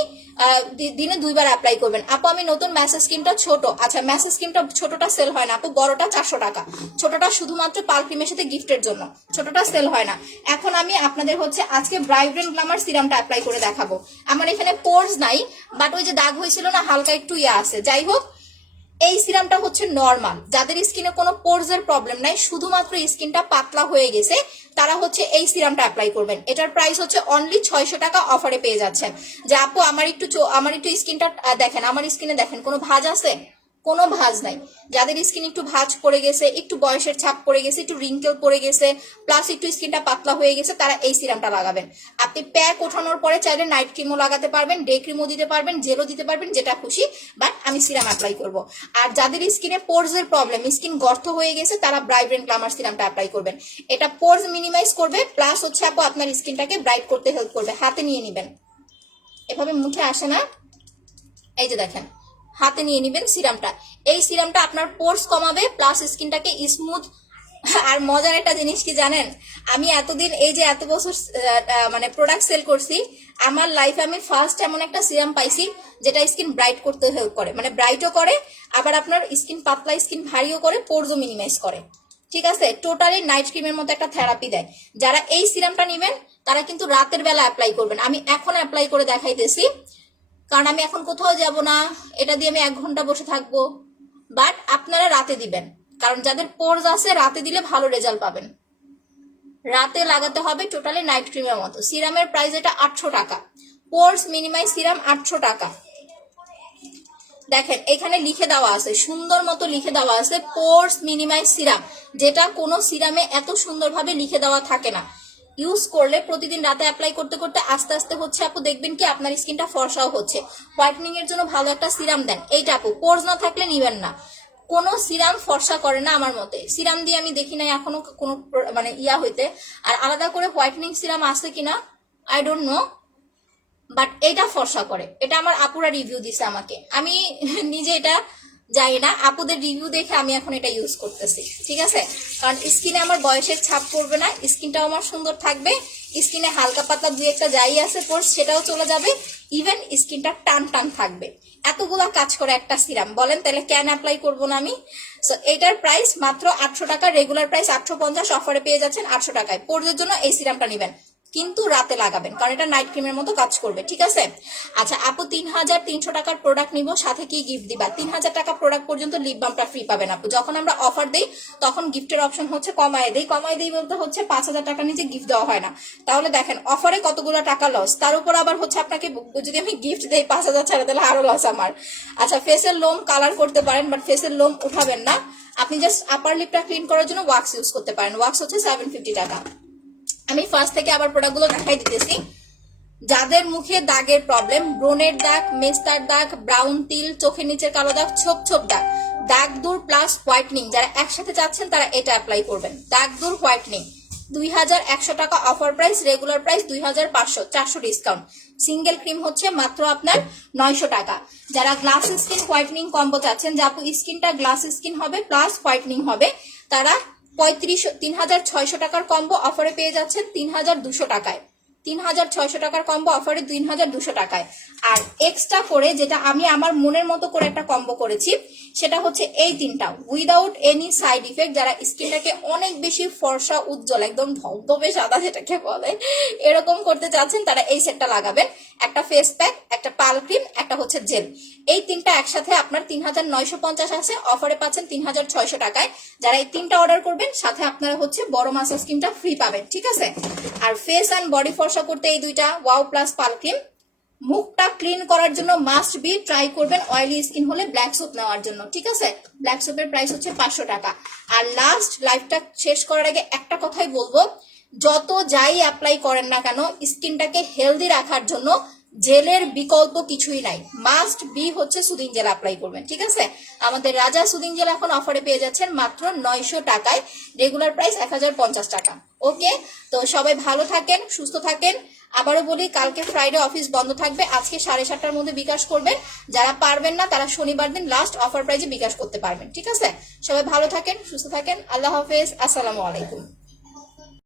দিনে 2বার অ্যাপ্লাই করবেন। আপু আমি নতুন ম্যাসেজ ক্রিমটা ছোট, আচ্ছা ম্যাসেজ ক্রিমটা ছোটটা সেল হয় না আপু, বড়টা 400 টাকা, ছোটটা শুধুমাত্র পাল ক্রিমের সাথে গিফটের জন্য, ছোটটা সেল হয় না। এখন আমি আপনাদের হচ্ছে আজকে ব্রাইব্রেন্ট গ্ল্যামার সিরামটা অ্যাপ্লাই করে দেখাবো। আমার এখানে পোর্স নাই, বাট ওই যে দাগ হয়েছিল না, হালকা একটু আছে। যাই হোক, এই সিরামটা হচ্ছে নর্মাল, যাদের স্কিনে কোনো পোর্স এর প্রবলেম নাই, শুধুমাত্র স্কিনটা পাতলা হয়ে গেছে, তারা হচ্ছে এই সিরামটা অ্যাপ্লাই করবেন। এটার প্রাইস হচ্ছে অনলি 600 টাকা, অফারে পেয়ে যাচ্ছেন। যে আপু আমার একটু স্কিনটা দেখেন, আমার স্কিনে দেখেন কোনো ভাঁজ আছে? কোনো ভাঁজ নাই। যাদের স্কিন একটু ভাঁজ পড়ে গেছে, একটু বয়সের ছাপ পড়ে গেছে, একটু রিঙ্কেল পড়ে গেছে, প্লাস একটু স্কিনটা পাতলা হয়ে গেছে, তারা এই সিরামটা লাগাবেন। আপনি প্যাক ওঠানোর পরে চাইলে নাইট ক্রিমও লাগাতে পারবেন, ডে ক্রিমও দিতে পারবেন, জেলও দিতে পারবেন, যেটা খুশি, বাট আমি সিরাম অ্যাপ্লাই করব। আর যাদের স্কিনে পোর্স এর প্রবলেম, স্কিন গর্ত হয়ে গেছে, তারা ব্রাইব্রেন্ট গ্ল্যামার সিরামটা অ্যাপ্লাই করবেন। এটা পোর্স মিনিমাইজ করবে, প্লাস হচ্ছে আপু আপনার স্কিনটাকে ব্রাইট করতে হেল্প করবে। হাতে নিয়ে নেবেন, এভাবে মুখে আসে না, এই যে দেখেন, হাতে নিয়ে নেবেন সিরামটা। এই সিরামটা আপনার পোর্স কমাবে, প্লাস স্কিনটাকে স্মুথ। আর মজার একটা জিনিস কি জানেন, আমি এতদিন এই যে এত বছর মানে প্রোডাক্ট সেল করছি, আমার লাইফে আমি ফার্স্ট এমন একটা সিরাম পাইছি যেটা স্কিন ব্রাইট করতে হেল্প করে, মানে ব্রাইটও করে, আবার আপনার স্কিন পাতলা, স্কিন ভারীও করে, পোর্সও মিনিমাইজ করে, ঠিক আছে? টোটালি নাইট ক্রিমের মতো একটা থেরাপি দেয়। যারা এই সিরামটা নেবেন তারা কিন্তু রাতের বেলা অ্যাপ্লাই করবেন। আমি এখন অ্যাপ্লাই করে দেখাইতেছি, কারণ আমি এখন কোথাও যাব না, এটা দিয়ে আমি 1 ঘন্টা বসে থাকবো, বাট আপনারা রাতে দিবেন। কারণ যাদের পোর্স আছে রাতে দিলে ভালো রেজাল্ট পাবেন। রাতে লাগাতে হবে টোটালি নাইট ক্রিমের মতো। সিরামের প্রাইস এটা 800 টাকা। পোর্স মিনিমাইজ সিরাম 800 টাকা। দেখেন এখানে লিখে দেওয়া আছে, সুন্দর মতো লিখে দেওয়া আছে পোর্স মিনিমাইজ সিরাম, যেটা কোনো সিরামে এত সুন্দরভাবে লিখে দেওয়া থাকে না। ইউজ করলে প্রতিদিন রাতে অ্যাপ্লাই করতে করতে আস্তে আস্তে হচ্ছে আপু দেখবেন কি আপনার স্কিনটা ফর্সাও হচ্ছে। হোয়াইটনিং এর জন্য ভালো একটা সিরাম দেন, এইটা আপু পোর্স না থাকলে নিবেন না। কোনো সিরাম ফর্সা করে না আমার মতে, সিরাম দিয়ে আমি দেখি নাই এখনো কোনো মানে ইয়া হইতে। আর আলাদা করে হোয়াইটনিং সিরাম আছে কিনা আই ডোন্ট নো, বাট এটা ফর্সা করে। এটা আমার আপুরা রিভিউ দিছে আমাকে, আমি নিজে এটা জানি না, আপুদের রিভিউ দেখে আমি এখন এটা ইউজ করতেছি। ঠিক আছে, কারণ স্কিনে আমার বয়সের ছাপ পড়বে না, স্কিনটাও আমার সুন্দর থাকবে, স্কিনে হালকা পাতলা দুই একটা যাই আছে পোর্স সেটাও চলে যাবে, ইভেন স্কিনটা টান টান থাকবে। এতগুলা কাজ করে একটা সিরাম, বলেন তাহলে কেন অ্যাপ্লাই করবো না আমি? সো এটার প্রাইস মাত্র 800 টাকা, রেগুলার প্রাইস 850, অফারে পেয়ে যাচ্ছেন 800 টাকায়। পোর্সের জন্য এই সিরামটা নেবেন, কিন্তু রাতে লাগাবেন কারণ এটা নাইট ক্রিমের মতো কাজ করবে। ঠিক আছে, আচ্ছা আপু 3300 টাকার প্রোডাক্ট নিব, সাথে কি গিফট দিবা? 3000 টাকা প্রোডাক্ট পর্যন্ত লিপ বামটা ফ্রি পাবেন আপু। যখন আমরা অফার দেই তখন গিফটের অপশন হচ্ছে কমায় দেই বলতে হচ্ছে 5000 টাকা নিচে গিফট দেওয়া হয় না। তাহলে দেখেন অফারে কতগুলো টাকা লস, তার উপর আবার হচ্ছে আপনাকে যদি আমি গিফট দেই 5000 ছাড়া, তাহলে আরো লস আমার। আচ্ছা ফেসের লোম কালার করতে পারেন, বাট ফেসের লোম উঠাবেন না, আপনি জাস্ট আপার লিপটা ক্লিন করার জন্য ওয়াক্স ইউজ করতে পারেন। ওয়াক্স হচ্ছে 750 টাকা। আমি ফার্স্ট থেকে আবার প্রোডাক্টগুলো দেখাই দিতেছি। যাদের মুখে দাগের প্রবলেম, ব্রণের দাগ, মেস্তার দাগ, ব্রাউন তিল, চোখের নিচের কালো দাগ, ছোপ ছোপ দাগ, দাগ দূর প্লাস হোয়াইটনিং যারা একসাথে চাচ্ছেন তারা এটা অ্যাপ্লাই করবেন। দাগ দূর হোয়াইটনিং 2100 টাকা offer price, regular price 2500, 400 discount. Single cream হচ্ছে মাত্র আপনার 900 টাকা। যারা গ্লাস স্কিন হোয়াইটনিং কম্বো চাচ্ছেন, যে আপু স্কিনটা গ্লাস স্কিন হবে প্লাস হোয়াইটনিং হবে, তারা 3600 টাকার কম্বো অফারে পেয়ে যাচ্ছেন 3200 টাকায়। 3600 টাকার কম্বো অফারে 3200 টাকায়। আর এক্সট্রা করে যেটা আমি আমার মনের মতো করে একটা কম্বো করেছি, সেটা হচ্ছে এই তিনটা উইদাউট এনি সাইড ইফেক্ট। যারা স্কিনটাকে অনেক বেশি ফর্সা উজ্জ্বল একদম ধবধবে সাদা যেটাকে বলে এরকম করতে চাচ্ছেন, তারা এই সেটটা লাগাবেন। একটা ফেস প্যাক, একটা পাল ক্রিম, একটা হচ্ছে জেল, এই তিনটা একসাথে আপনার 3950 আছে, অফারে পাচ্ছেন 3600 টাকায়। যারা এই তিনটা অর্ডার করবেন সাথে আপনারা হচ্ছে বড় মাসাজ ক্রিমটা ফ্রি পাবেন। ঠিক আছে, আর ফেস অ্যান্ড বডি ফর্সা করতে এই দুইটা ওয়াও প্লাস পাল ক্রিম। মুখটা ক্লিন করার জন্য মাস্ট বি ট্রাই করবেন অয়েলি স্কিন হলে ব্ল্যাক সোপ নেওয়ার জন্য। ঠিক আছে, ব্ল্যাক সোপের প্রাইস হচ্ছে 500 টাকা। আর লাস্ট লাইফটা শেষ করার আগে একটা কথাই বলবো, যত যাই অ্যাপ্লাই করেন না কেন স্কিনটাকে হেলদি রাখার জন্য জেলের বিকল্প কিছুই নাই, মাস্ট বি হচ্ছে সুদিং জেল অ্যাপ্লাই করবেন। ঠিক আছে, আমাদের রাজা সুদিং জেল এখন অফারে পেয়ে যাচ্ছেন মাত্র 900 টাকায়, রেগুলার প্রাইস 1050 টাকা। ওকে, তো সবাই ভালো থাকেন, সুস্থ থাকেন। আবারও বলি কালকে ফ্রাইডে অফিস বন্ধ থাকবে, আজকে 7:30টার মধ্যে বিকাশ করবেন। যারা পারবেন না তারা শনিবার দিন লাস্ট অফার প্রাইজে বিকাশ করতে পারবেন। ঠিক আছে, সবাই ভালো থাকেন, সুস্থ থাকেন, আল্লাহ হাফেজ, আসসালামু আলাইকুম।